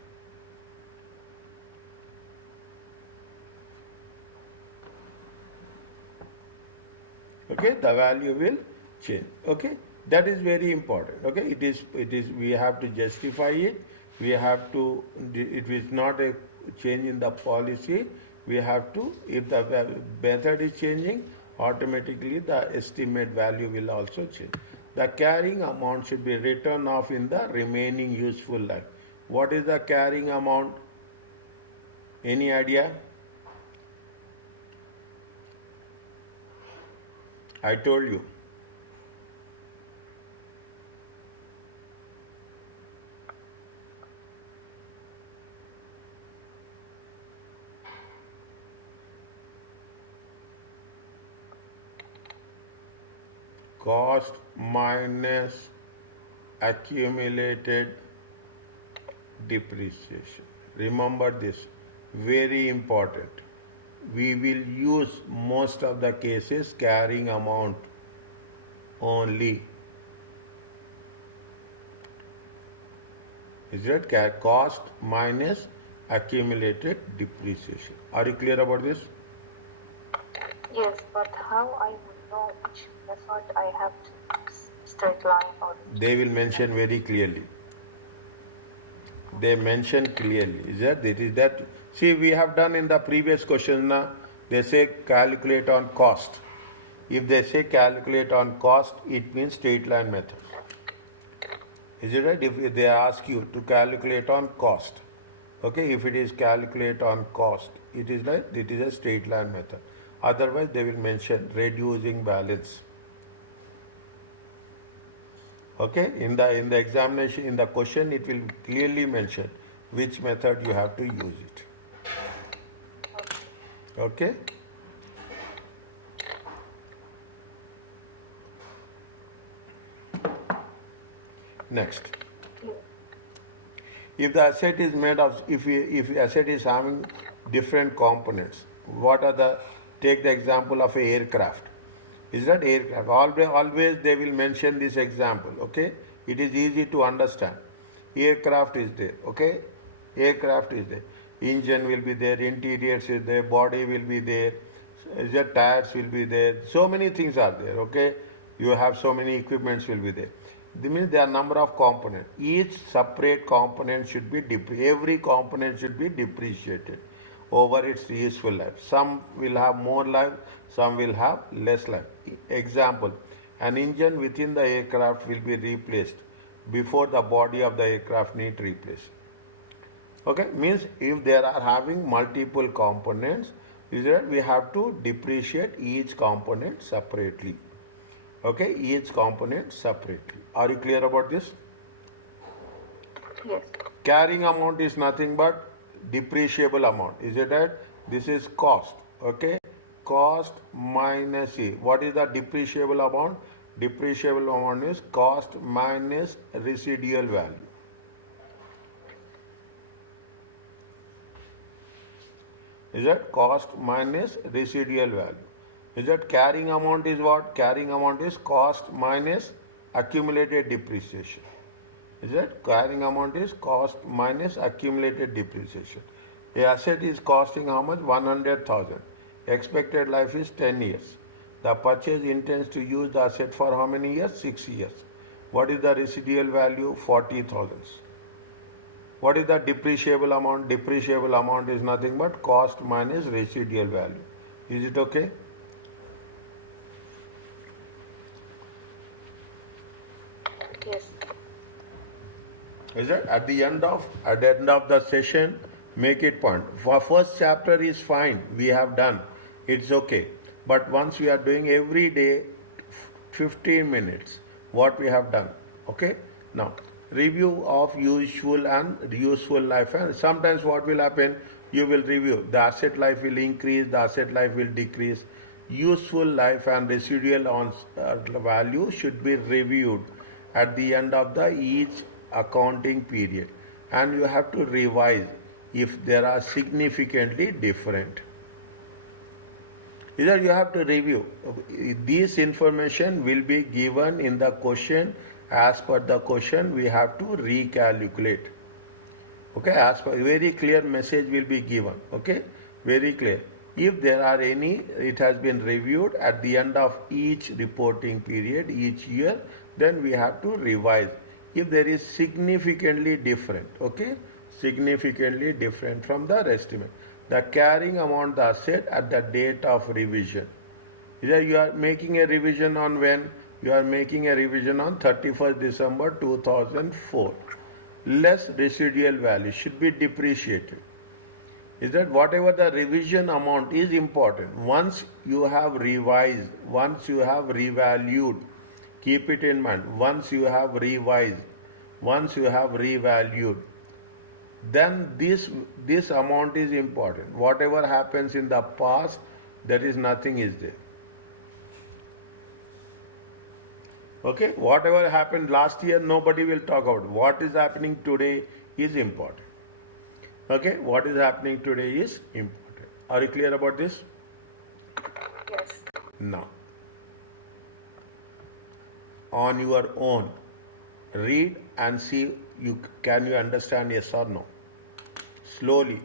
Okay, the value will change. Okay, that is very important. Okay, it is we have to justify it. We have to. It is not a change in the policy. We have to, if the method is changing, automatically the estimate value will also change. The carrying amount should be written off in the remaining useful life. What is the carrying amount? Any idea? I told you. Cost minus accumulated depreciation. Remember this, very important. We will use most of the cases carrying amount only. Is it cost minus accumulated depreciation? Are you clear about this? Yes, but how I will know which method I have to use, straight line or... They will mention very clearly. They mention clearly. Is that it is that? See, we have done in the previous question now. They say calculate on cost. If they say calculate on cost, it means straight line method. Is it right? If they ask you to calculate on cost, okay, if it is calculate on cost, it is like it is a straight line method. Otherwise, they will mention reducing balance. Okay, in the examination, in the question, it will clearly mention which method you have to use it. Okay. Next. If the asset is made of, if asset is having different components, what are the, take the example of a aircraft. Is that aircraft? Always they will mention this example, okay? It is easy to understand. Aircraft is there, okay? Aircraft is there. Engine will be there, interiors is there, body will be there, tires will be there. So many things are there, okay? You have so many equipments will be there. That means there are number of components. Each separate component should be every component should be depreciated over its useful life. Some will have more life, some will have less life. Example, an engine within the aircraft will be replaced before the body of the aircraft need replaced. Okay, means if there are having multiple components, is that we have to depreciate each component separately. Okay, each component separately. Are you clear about this? Yes. Carrying amount is nothing but depreciable amount. Is it right? This is cost. Okay, cost minus E. What is the depreciable amount? Depreciable amount is cost minus residual value. Is that cost minus residual value? Is that carrying amount is what? Carrying amount is cost minus accumulated depreciation. Is that carrying amount is cost minus accumulated depreciation. A asset is costing how much? 100,000. Expected life is 10 years. The purchase intends to use the asset for how many years? 6 years. What is the residual value? 40,000. What is the depreciable amount? Depreciable amount is nothing but cost minus residual value. Is it okay? Yes. Is it? At the end of the session, make it point. For first chapter is fine. We have done. It's okay. But once we are doing every day 15 minutes, what we have done. Okay? Now, review of useful and useful life. And sometimes what will happen, you will review. The asset life will increase, the asset life will decrease. Useful life and residual on value should be reviewed at the end of the each accounting period. And you have to revise if there are significantly different. Either you have to review. This information will be given in the question. As per the question, we have to recalculate. Okay, as per very clear message will be given. Okay, very clear. If there are any, it has been reviewed at the end of each reporting period, each year, then we have to revise. If there is significantly different, okay, significantly different from the estimate. The carrying amount, the asset at the date of revision. Either you are making a revision on when? You are making a revision on 31st December 2004. Less residual value should be depreciated. is that whatever the revision amount is important. Once you have revised, once you have revalued, keep it in mind. Once you have revised, once you have revalued, then this amount is important. Whatever happens in the past, there is nothing is there. Okay, whatever happened last year, nobody will talk about. What is happening today is important. Okay, what is happening today is important. Are you clear about this? Yes. Now, on your own, read and see can you understand, yes or no. Slowly.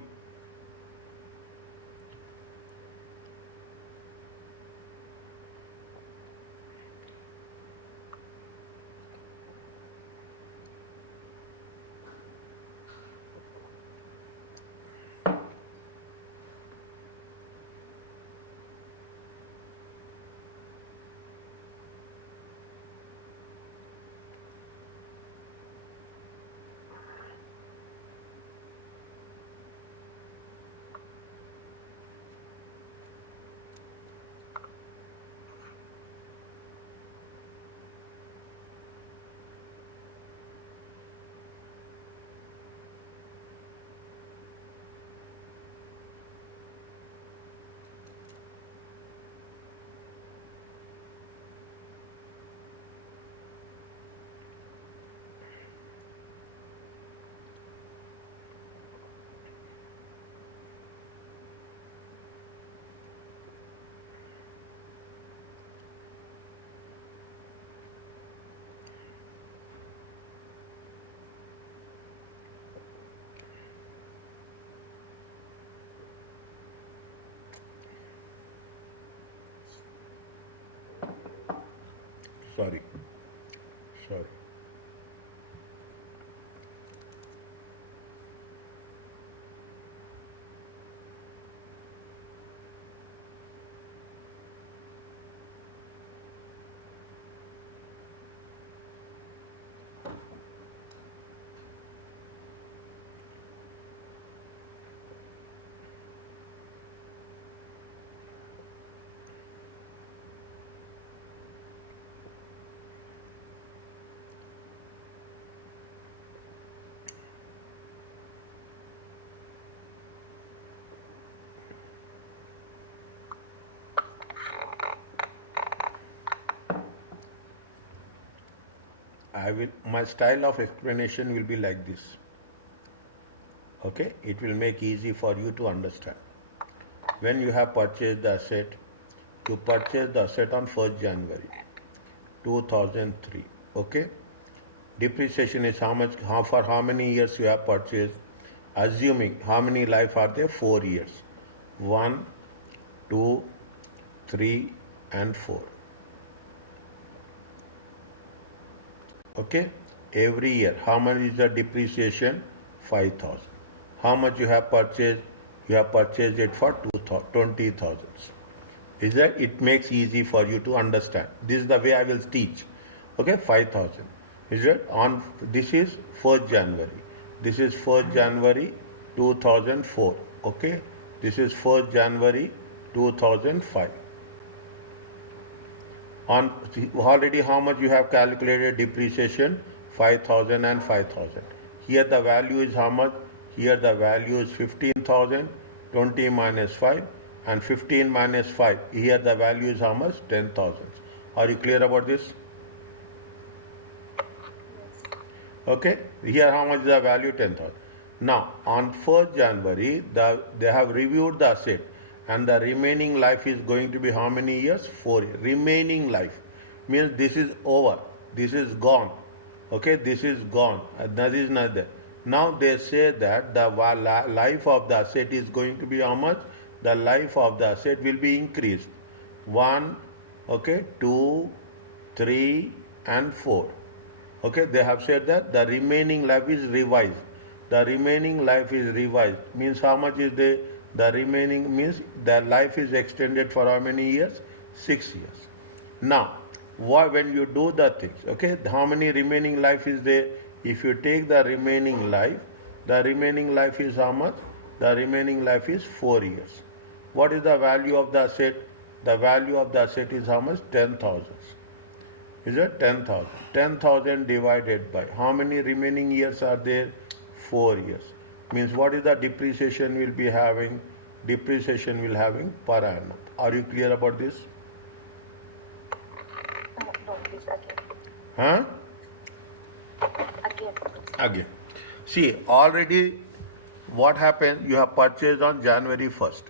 Sorry. Sorry. My style of explanation will be like this. Okay, it will make easy for you to understand. When you have purchased the asset, you purchased the asset on 1st January 2003. Okay, depreciation is for how many years you have purchased, assuming how many life are there? 4 years. 1, 2, 3 and 4. Okay, every year how much is the depreciation? 5,000. How much you have purchased? You have purchased it for 20,000. Is that it makes easy for you to understand. This is the way I will teach. Okay, 5,000. Is it on? This is 1st January. This is 1st January 2004. Okay, this is 1st January 2005. On already how much you have calculated depreciation? 5,000 and 5,000. Here the value is how much? Here the value is 15,000, 20 minus 5 and 15 minus 5. Here the value is how much? 10,000. Are you clear about this? Okay, here how much is the value? 10,000. Now on 1st January they have reviewed the asset and the remaining life is going to be how many years? 4 years. Remaining life means this is over, this is gone. Okay, this is gone, that is not there. Now they say that the life of the asset is going to be how much? The life of the asset will be increased. 1, okay, 2, 3 and 4. Okay, they have said that the remaining life is revised. The remaining life is revised means how much is the remaining means the life is extended for how many years? 6 years. Now, when you do the things, okay, how many remaining life is there? If you take the remaining life is how much? The remaining life is 4 years. What is the value of the asset? The value of the asset is how much? 10,000. Is it 10,000? 10,000 divided by how many remaining years are there? 4 years. Means what is the depreciation will be having? Depreciation will having per annum. Are you clear about this? No, please again. Huh? Again, please. Again. See, already what happened? You have purchased on January 1st.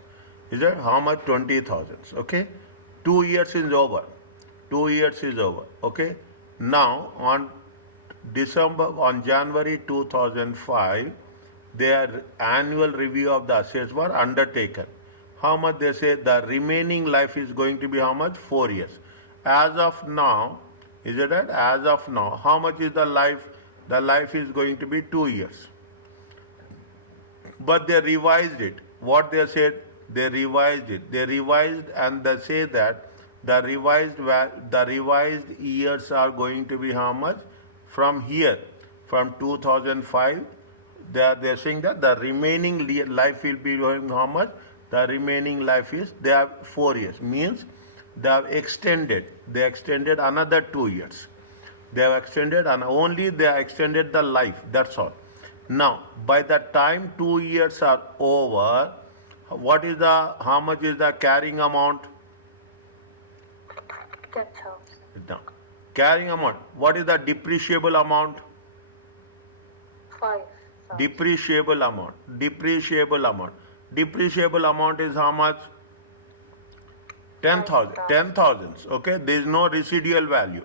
Is it how much? 20,000. Okay? 2 years is over. 2 years is over. Okay? Now, on January 2005, their annual review of the assets were undertaken. How much they say? The remaining life is going to be how much? 4 years. As of now, is it right? As of now, how much is the life? The life is going to be 2 years. But they revised it. What they said? They revised it. They revised and they say that the revised years are going to be how much? From here, from 2005, they're saying that the remaining life will be going how much? The remaining life is, they have 4 years. Means they have extended. They extended another 2 years. They have extended and only they have extended the life. That's all. Now, by the time 2 years are over, how much is the carrying amount? 10,000. Now, carrying amount. What is the depreciable amount? 5,000. Depreciable amount. Depreciable amount. Depreciable amount is how much? 10,000. 10,000. Okay. There is no residual value.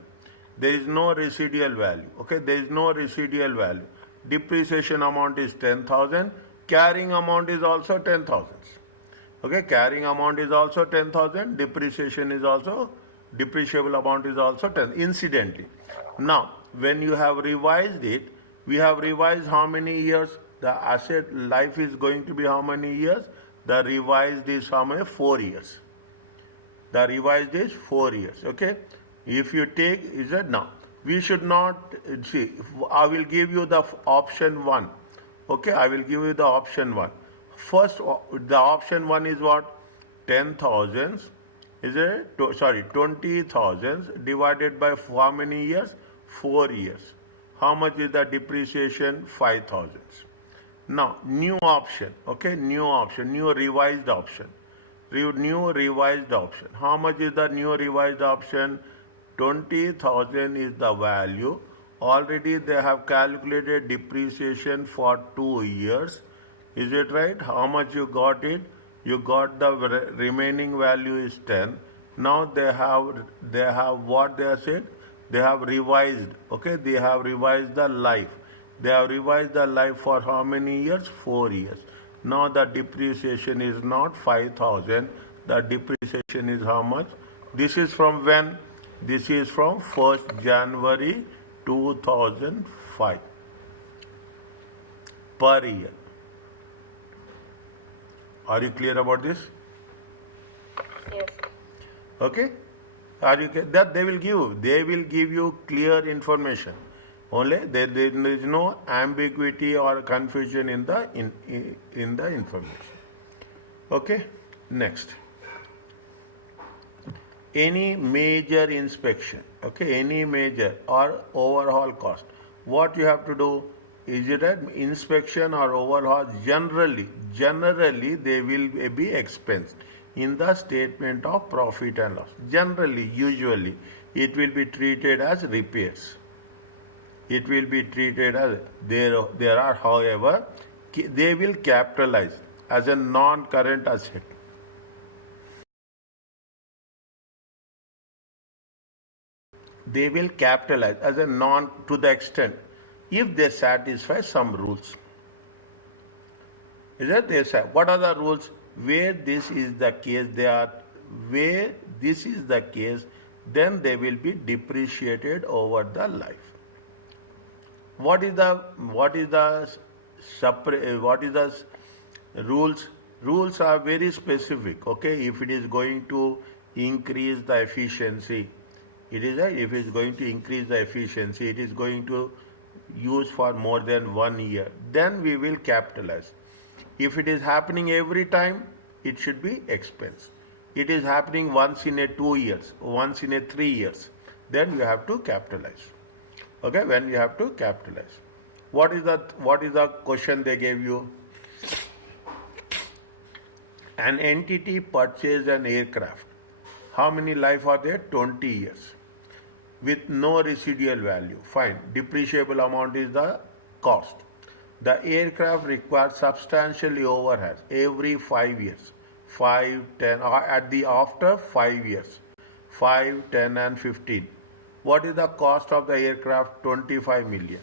There is no residual value. Okay. There is no residual value. Depreciation amount is 10,000. Carrying amount is also 10,000. Okay. Carrying amount is also 10,000. Depreciation is also, depreciable amount is also 10. Incidentally. Now, when you have revised it, we have revised how many years? The asset life is going to be how many years? The revised is how many? 4 years. The revised is 4 years. Okay. If you take, is it now? We should not, see, I will give you the option 1. Okay. I will give you the option 1. First, the option 1 is what? 10,000. Is it? Sorry, 20,000 divided by how many years? 4 years. How much is the depreciation? 5,000. Now, new option. Okay. New option. New revised option. New revised option. How much is the new revised option? 20,000 is the value. Already they have calculated depreciation for 2 years. Is it right? How much you got it? You got the remaining value is 10. Now they have what they have said? They have revised. Okay, they have revised the life. They have revised the life for how many years? 4 years. Now the depreciation is not 5,000. The depreciation is how much? This is from when? This is from 1st January 2005 per year. Are you clear about this? Yes. Okay. Are you that they will give? They will give you clear information. Only there is no ambiguity or confusion in the information. Okay. Next. Any major inspection. Okay. Any major or overhaul cost. What you have to do? Is it an inspection or overhaul? Generally they will be expensed in the statement of profit and loss. Generally, usually, it will be treated as repairs. It will be treated as, there are, however, they will capitalize as a non-current asset. They will capitalize as a to the extent if they satisfy some rules. Is that they say? What are the rules? Where this is the case, where this is the case, then they will be depreciated over the life. What is the rules? Rules are very specific. Okay, if it is going to increase the efficiency, if it is going to increase the efficiency, it is going to use for more than 1 year, then we will capitalize. If it is happening every time, it should be expense. It is happening once in a 2 years, once in a 3 years, then you have to capitalize. Okay, when you have to capitalize. What is the question they gave you? An entity purchased an aircraft. How many life are there? 20 years. With no residual value. Fine. Depreciable amount is the cost. The aircraft requires substantially overhead every 5 years. 5, 10, or at the after 5 years. 5, 10 and 15. What is the cost of the aircraft? 25 million.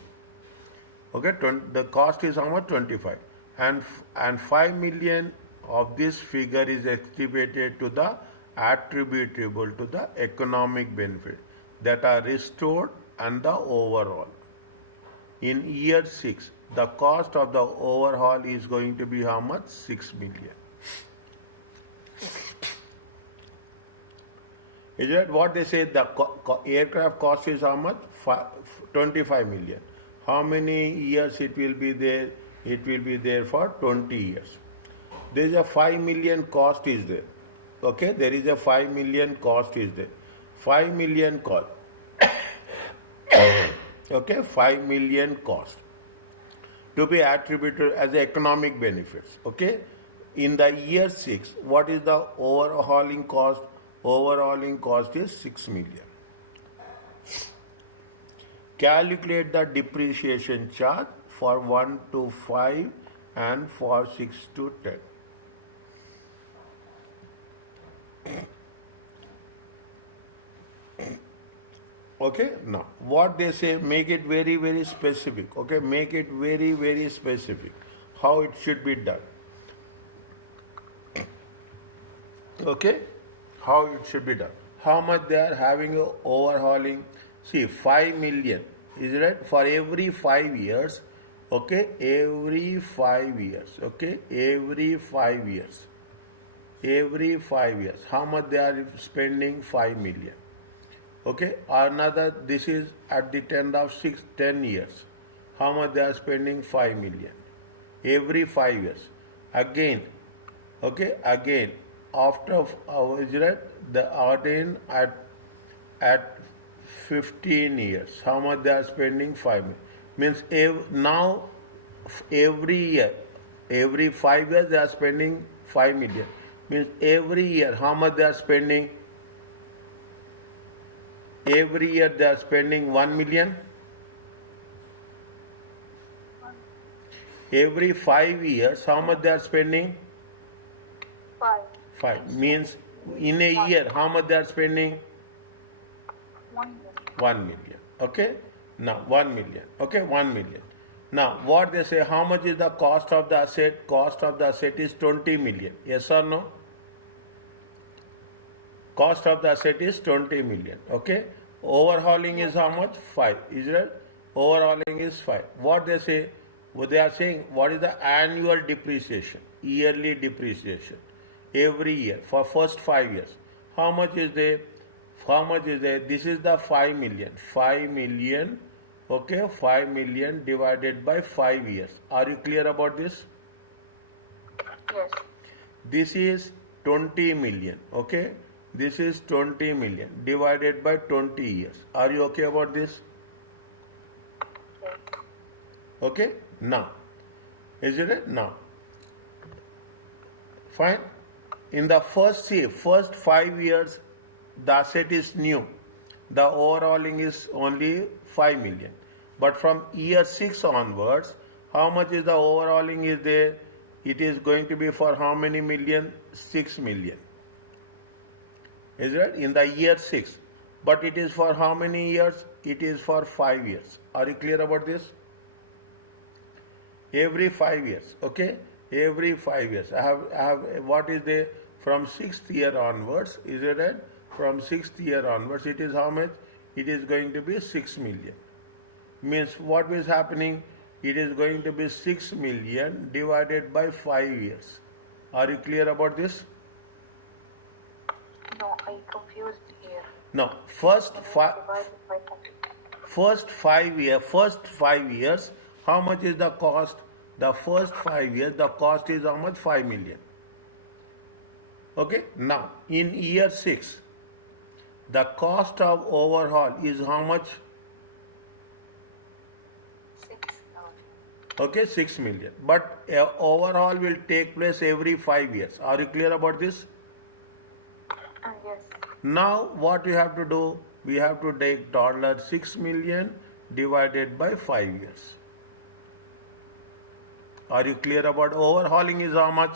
Okay, the cost is how much? 25. And 5 million of this figure is estimated to the attributable to the economic benefit that are restored and the overhaul. In year 6, the cost of the overhaul is going to be how much? 6 million. Is that what they say? The aircraft cost is how much? 25 million. How many years it will be there? It will be there for 20 years. There is a 5 million cost is there. Okay, there is a 5 million cost is there. 5 million cost. Okay, 5 million cost to be attributed as economic benefits. Okay, in the year 6, what is the overhauling cost? Overhauling cost is 6 million. Calculate the depreciation charge for 1 to 5 and for 6 to 10. Okay, now what they say, make it very, very specific. Okay, make it very, very specific how it should be done. Okay, how it should be done. How much they are having a overhauling? See, 5 million is right for every 5 years. Okay, every 5 years. Okay, every 5 years. Every 5 years. How much they are spending? 5 million. Okay, another, this is at the end of 10 years. How much they are spending? 5 million. Every 5 years. Again, okay, again, after again at 15 years. How much they are spending? 5 million. Means now every year, every 5 years they are spending 5 million. Means every year, how much they are spending? Every year they are spending 1 million. Every 5 years, how much they are spending? 5. 5. Means in a year, how much they are spending? 1 million. 1 million. Okay? Now 1 million. Okay, 1 million. Now what they say, how much is the cost of the asset? Cost of the asset is 20 million. Yes or no? Cost of the asset is 20 million. Okay? Overhauling is how much? 5. Is it? Overhauling is 5. What they say? What they are saying, what is the annual depreciation? Yearly depreciation. Every year for first 5 years. How much is there? How much is there? This is the 5 million. 5 million. Okay? 5 million divided by 5 years. Are you clear about this? Yes. This is 20 million. Okay? This is 20 million divided by 20 years. Are you okay about this? Yes. Okay? Now. Is it? Now. Fine. In the first 5 years, the asset is new. The overhauling is only 5 million. But from year 6 onwards, how much is the overhauling is there? It is going to be for how many million? 6 million. Is it? In the year 6. But it is for how many years? It is for 5 years. Are you clear about this? Every 5 years. Okay? Every 5 years. I have what is there? From 6th year onwards, is it right? From 6th year onwards, it is how much? It is going to be 6 million. Means what is happening? It is going to be 6 million divided by 5 years. Are you clear about this? No, I confused here. Now, first Divided by 20. First 5 years, how much is the cost? The first 5 years, the cost is how much? 5 million. Okay, now in year 6, the cost of overhaul is how much? 6. Okay, 6 million. But overhaul will take place every 5 years. Are you clear about this? Yes. Now what we have to do? We have to take $6 million divided by 5 years. Are you clear about overhauling is how much?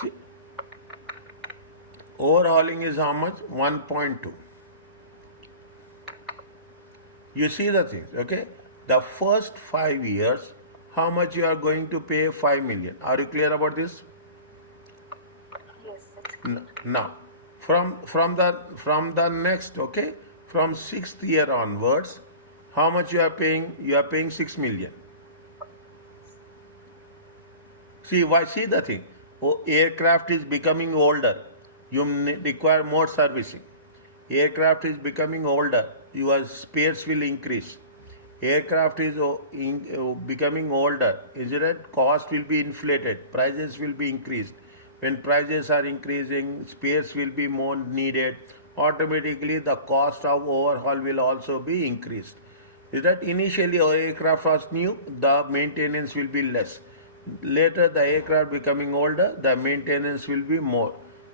See, overhauling is how much? 1.2. You see the things, okay? The first 5 years, how much you are going to pay? 5 million. Are you clear about this? Yes, it's clear. Now, from the next, okay, from 6th year onwards, how much you are paying? You are paying 6 million. See the thing. Aircraft is becoming older. You require more servicing. Aircraft is becoming older. Your spares will increase. Aircraft is becoming older. Is it right? Cost will be inflated. Prices will be increased. When prices are increasing, spares will be more needed. Automatically, the cost of overhaul will also be increased. Is that initially our aircraft was new, the maintenance will be less. Later, the aircraft becoming older, the maintenance will be more.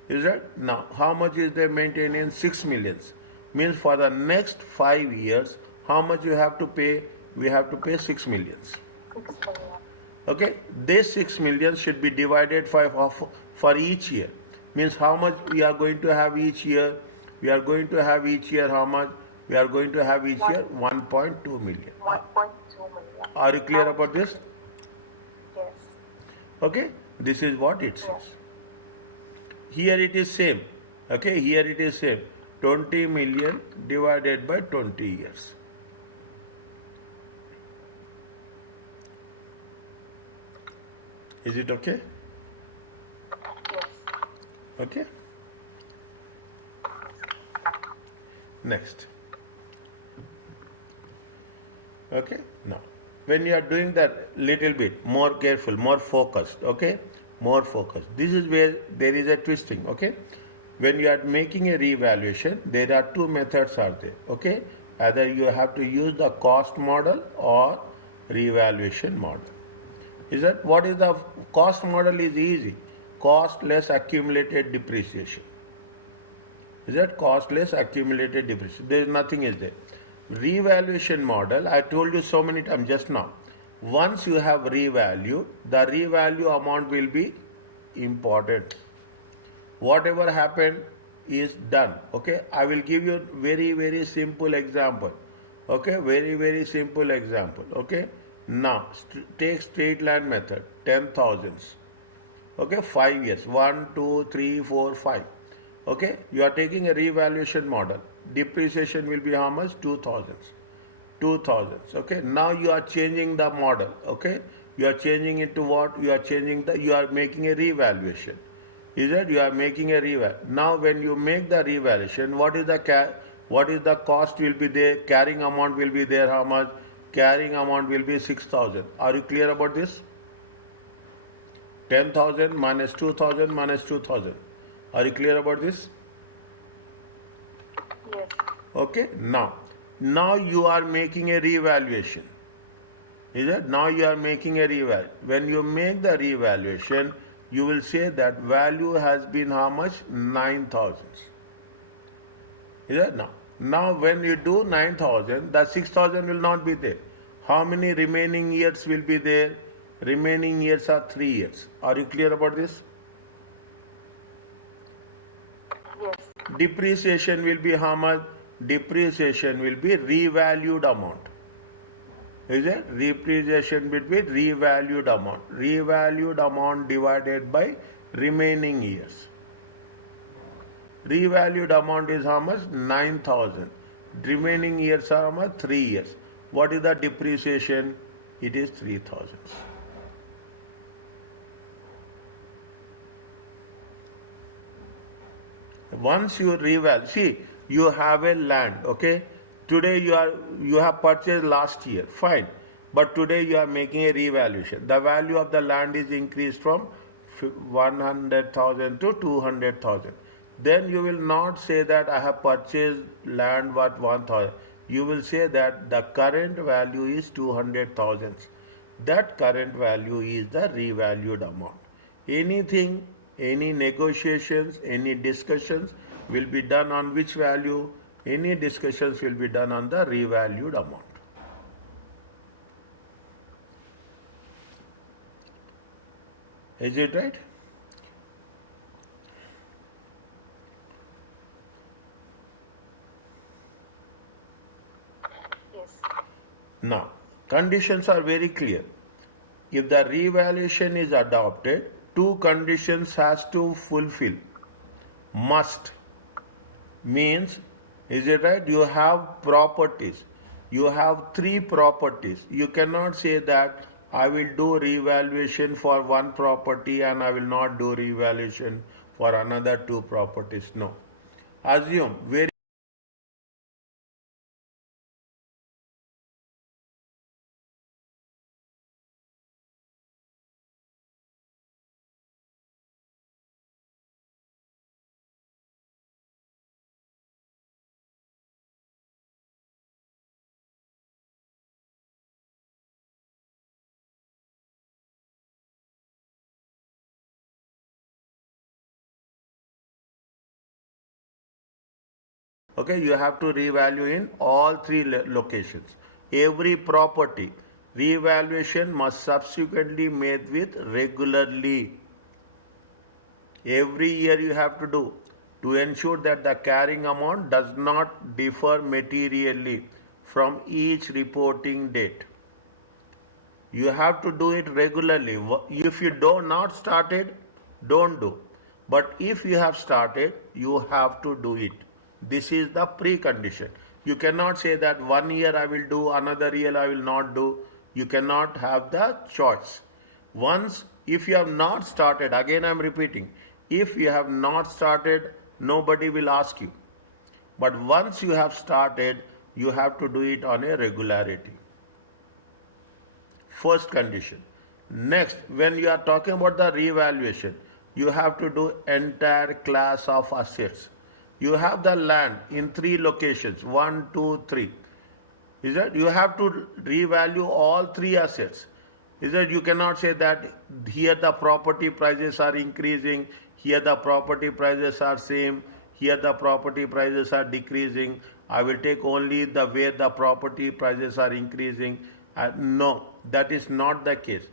Is that? Now, how much is the maintenance? 6 millions. Means for the next 5 years, how much you have to pay? We have to pay 6 millions. 6 million. Okay, this 6 million should be divided for each year. Means how much we are going to have each year? We are going to have each year how much? We are going to have each year 1.2 million. 1.2 million. Are you clear about this? Yes. Okay, this is what it says. Here it is same. Okay, here it is same. 20 million divided by 20 years. Is it okay? Yes. Okay. Next. Okay. Now, when you are doing that little bit more careful, more focused. Okay, more focused. This is where there is a twisting. Okay, when you are making a revaluation, there are two methods are there. Okay, either you have to use the cost model or revaluation model. Is that what is the cost model? Is easy. Cost less accumulated depreciation. Is that cost less accumulated depreciation? There is nothing is there. Revaluation model, I told you so many times just now. Once you have revalued, the revalue amount will be important. Whatever happened is done. Okay, I will give you very simple example. Okay, very simple example. Okay, now take straight line method, 10,000. Okay, 5 years, 1, 2, 3, 4, 5. Okay, you are taking a revaluation model. Depreciation will be how much? 2,000. 2,000. Okay, now you are changing the model. Okay, you are changing it to what? You are making a revaluation. Is it? You are making a reval. Now, when you make the revaluation, what is the cost will be there? Carrying amount will be there. How much? Carrying amount will be 6,000. Are you clear about this? 10,000 minus 2,000 minus 2,000. Are you clear about this? Yes. Okay. Now you are making a revaluation. Is it? Now you are making a reval. When you make the revaluation, you will say that value has been how much? 9,000. Is it? Now when you do 9,000, the 6,000 will not be there. How many remaining years will be there? Remaining years are 3 years. Are you clear about this? Yes. Depreciation will be how much? Depreciation will be revalued amount. Is it? Depreciation will be revalued amount. Revalued amount divided by remaining years. Revalued amount is how much? 9,000. Remaining years are how much? 3 years. What is the depreciation? It is 3,000. Once you revalue, see, you have a land, okay? Today you have purchased last year, fine. But today you are making a revaluation. The value of the land is increased from 100,000 to 200,000. Then you will not say that I have purchased land worth 1,000. You will say that the current value is 200,000. That current value is the revalued amount. Anything, any negotiations, any discussions will be done on which value? Any discussions will be done on the revalued amount. Is it right? Yes. Now, conditions are very clear. If the revaluation is adopted, two conditions has to fulfill. Must means, is it right? You have properties. You have three properties. You cannot say that I will do revaluation for one property and I will not do revaluation for another two properties. No. Assume very okay, you have to revalue in all three locations. Every property revaluation must subsequently made with regularly. Every year you have to do to ensure that the carrying amount does not differ materially from each reporting date. You have to do it regularly. If you do not started, don't do. But if you have started, you have to do it. This is the precondition. You cannot say that 1 year I will do, another year I will not do. You cannot have the choice. Once, if you have not started, again I am repeating, if you have not started, nobody will ask you. But once you have started, you have to do it on a regularity. First condition. Next, when you are talking about the revaluation, you have to do entire class of assets. You have the land in three locations, 1, 2, 3. Is that you have to revalue all three assets. Is that you cannot say that here the property prices are increasing, here the property prices are same, here the property prices are decreasing. I will take only the where the property prices are increasing. No, that is not the case.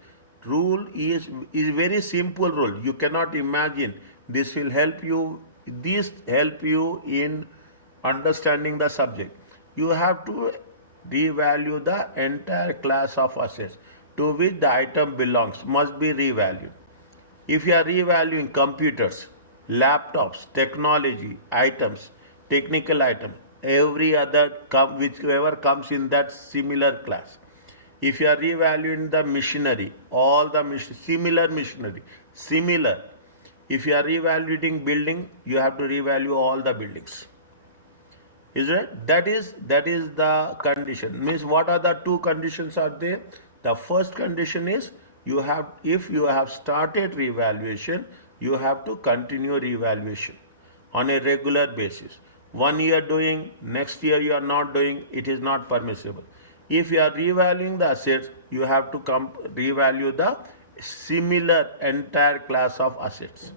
Rule is very simple rule. You cannot imagine. This will help you. This help you in understanding the subject. You have to revalue the entire class of assets to which the item belongs must be revalued. If you are revaluing computers, laptops, technology, items, technical item, every other whichever comes in that similar class. If you are revaluing the machinery, all the similar. If you are revaluing building, you have to revalue all the buildings. Is it? That is the condition. Means what are the two conditions are there? The first condition is if you have started revaluation, you have to continue revaluation on a regular basis. 1 year doing, next year you are not doing, it is not permissible. If you are revaluing the assets, you have to revalue the similar entire class of assets.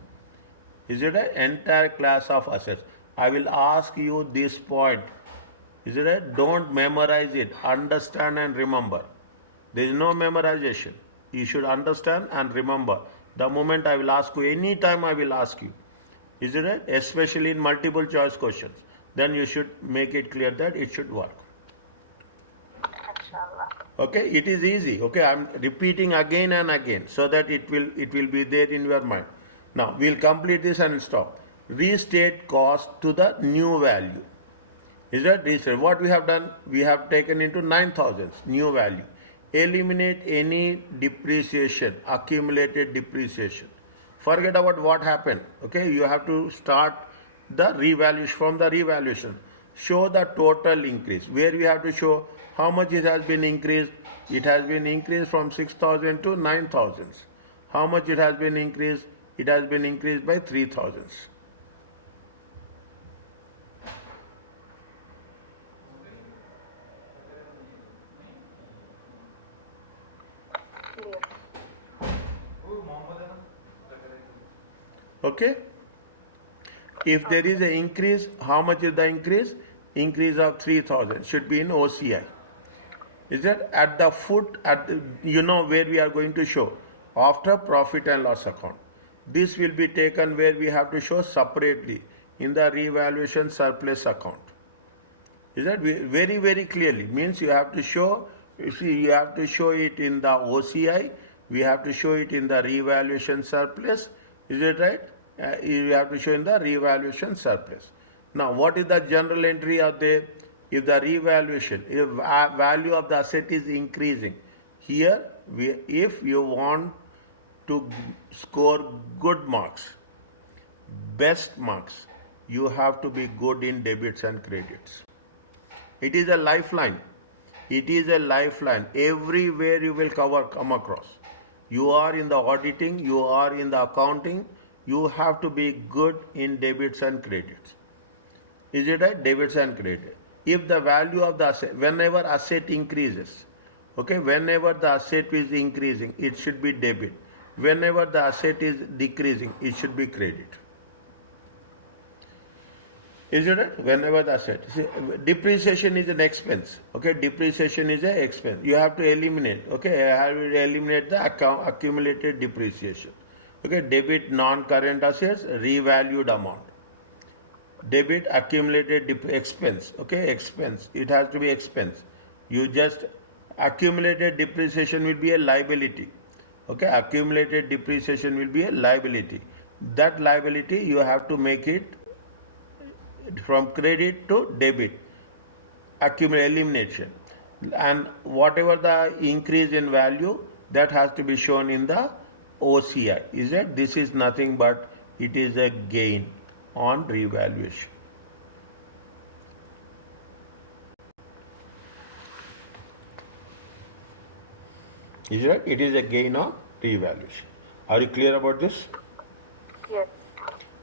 Is it an entire class of assets? I will ask you this point. Is it right? Don't memorize it. Understand and remember. There is no memorization. You should understand and remember. The moment I will ask you, any time I will ask you. Is it right? Especially in multiple choice questions. Then you should make it clear that it should work. Okay, it is easy. Okay, I am repeating again and again so that it will be there in your mind. Now we will complete this and stop. Restate cost to the new value. Is that restate? What we have done? We have taken into 9,000 new value. Eliminate any depreciation, accumulated depreciation. Forget about what happened. Okay, you have to start the revaluation from the revaluation. show the total increase, where we have to show how much it has been increased. It has been increased from 6,000 to 9,000. How much it has been increased? It has been increased by 3,000. Clear. Okay? If there is an increase, how much is the increase? Increase of 3,000 should be in OCI. Is that at the foot, where we are going to show after profit and loss account. This will be taken where we have to show separately in the revaluation surplus account. Is that very, very clearly? Means you have to show, you have to show it in the OCI, we have to show it in the revaluation surplus. Is it right? You have to show in the revaluation surplus. Now, what is the general entry out there? If the revaluation, if value of the asset is increasing, here, if you want to score good marks, best marks, you have to be good in debits and credits. It is a lifeline. It is a lifeline. Everywhere you will come across. You are in the auditing, you are in the accounting, you have to be good in debits and credits. Is it right? Debits and credit. If the value of the asset, whenever asset increases, okay, whenever the asset is increasing, it should be debit. Whenever the asset is decreasing, it should be credit. Is it right? Whenever the asset. See, depreciation is an expense. Okay, depreciation is an expense. You have to eliminate. Okay, I have to eliminate the accumulated depreciation. Okay, debit non-current assets, revalued amount. Debit accumulated expense. Okay, expense. It has to be expense. You just accumulated depreciation will be a liability. Okay, accumulated depreciation will be a liability. That liability you have to make it from credit to debit. Elimination. And whatever the increase in value, that has to be shown in the OCI. Is it? This is nothing but it is a gain on revaluation. Is it? It is a gain on revaluation. Are you clear about this? Yes.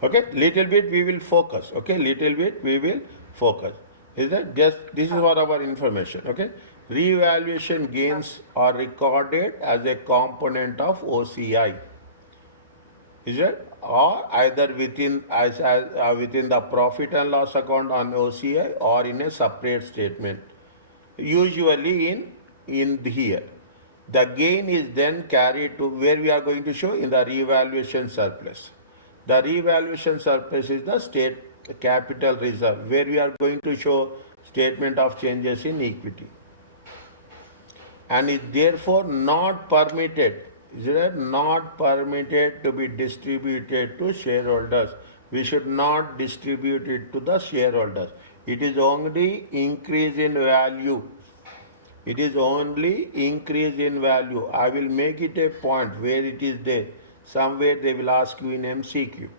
Okay, little bit we will focus. Okay, little bit we will focus. Is that just this is for our information? Okay, revaluation gains are recorded as a component of OCI. Is it? Or either within within the profit and loss account on OCI or in a separate statement. Usually in here. The gain is then carried to where we are going to show in the revaluation surplus. The revaluation surplus is the state capital reserve where we are going to show statement of changes in equity. And is therefore not permitted, is it not permitted to be distributed to shareholders. We should not distribute it to the shareholders. It is only increase in value. It is only increase in value. I will make it a point where it is there. Somewhere they will ask you in MCQ.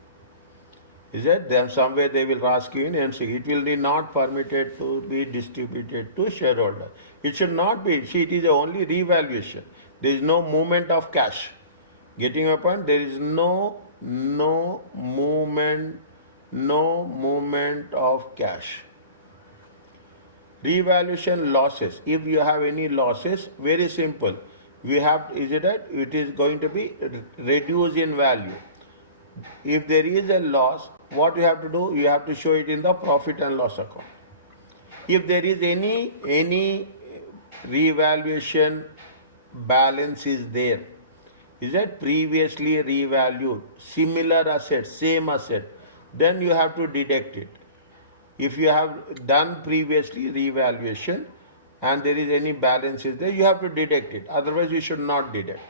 Is it? Then somewhere they will ask you in MCQ. It will be not permitted to be distributed to shareholder. It should not be. See, it is only revaluation. There is no movement of cash. Getting a point? There is no movement of cash. Revaluation losses. If you have any losses, very simple. We have, is it that? It is going to be reduced in value. If there is a loss, what you have to do? You have to show it in the profit and loss account. If there is any revaluation balance is there, is that previously revalued, similar asset, same asset, then you have to deduct it. If you have done previously revaluation and there is any balance is there, you have to deduct it. Otherwise, you should not deduct.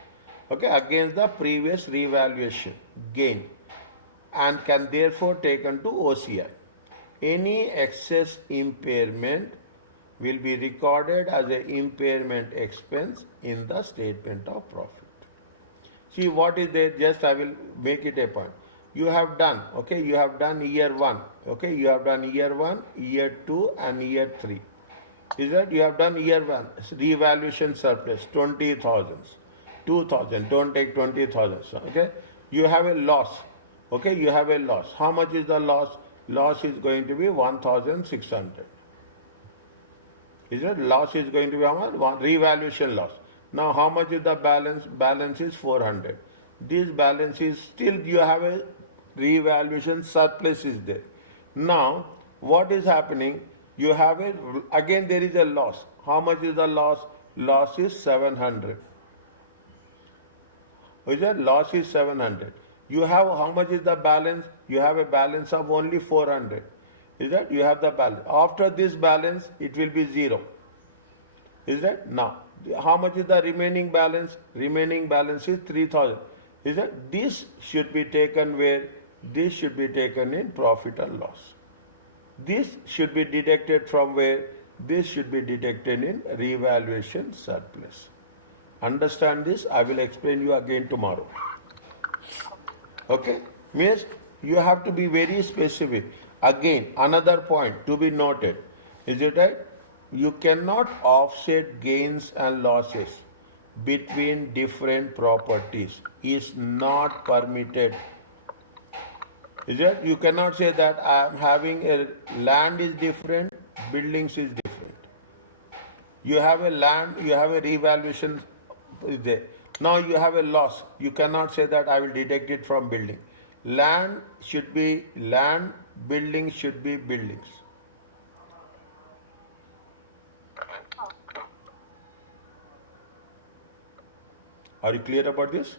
Okay, against the previous revaluation gain and can therefore taken to OCI. Any excess impairment will be recorded as an impairment expense in the statement of profit. See what is there, just I will make it a point. you have done, okay, you have done year 1, okay, you have done year 1, year 2 and year 3. Is that you have done year 1, revaluation surplus, 20,000, 2,000, don't take 20,000, okay. You have a loss, okay, you have a loss. How much is the loss? Loss is going to be 1,600. Is it? Loss is going to be how much? Revaluation loss. Now how much is the balance? Balance is 400. This balance is still, you have a revaluation surplus is there. Now what is happening? You have a, again there is a loss. How much is the loss? Loss is 700. Is it? Loss is 700. You have, how much is the balance? You have a balance of only 400. Is that? You have the balance. After this balance, it will be 0. Is that? Now, how much is the remaining balance? Remaining balance is 3000. Is that? This should be taken where? This should be taken in profit and loss. This should be deducted from where? This should be deducted in revaluation surplus. Understand this? I will explain you again tomorrow. Okay? Means you have to be very specific. Again, another point to be noted. Is it right? You cannot offset gains and losses between different properties. Is not permitted. Is it? You cannot say that I am having a land is different, buildings is different. You have a land, you have a revaluation there. Now you have a loss. You cannot say that I will deduct it from building. Land should be land, buildings should be buildings. Are you clear about this?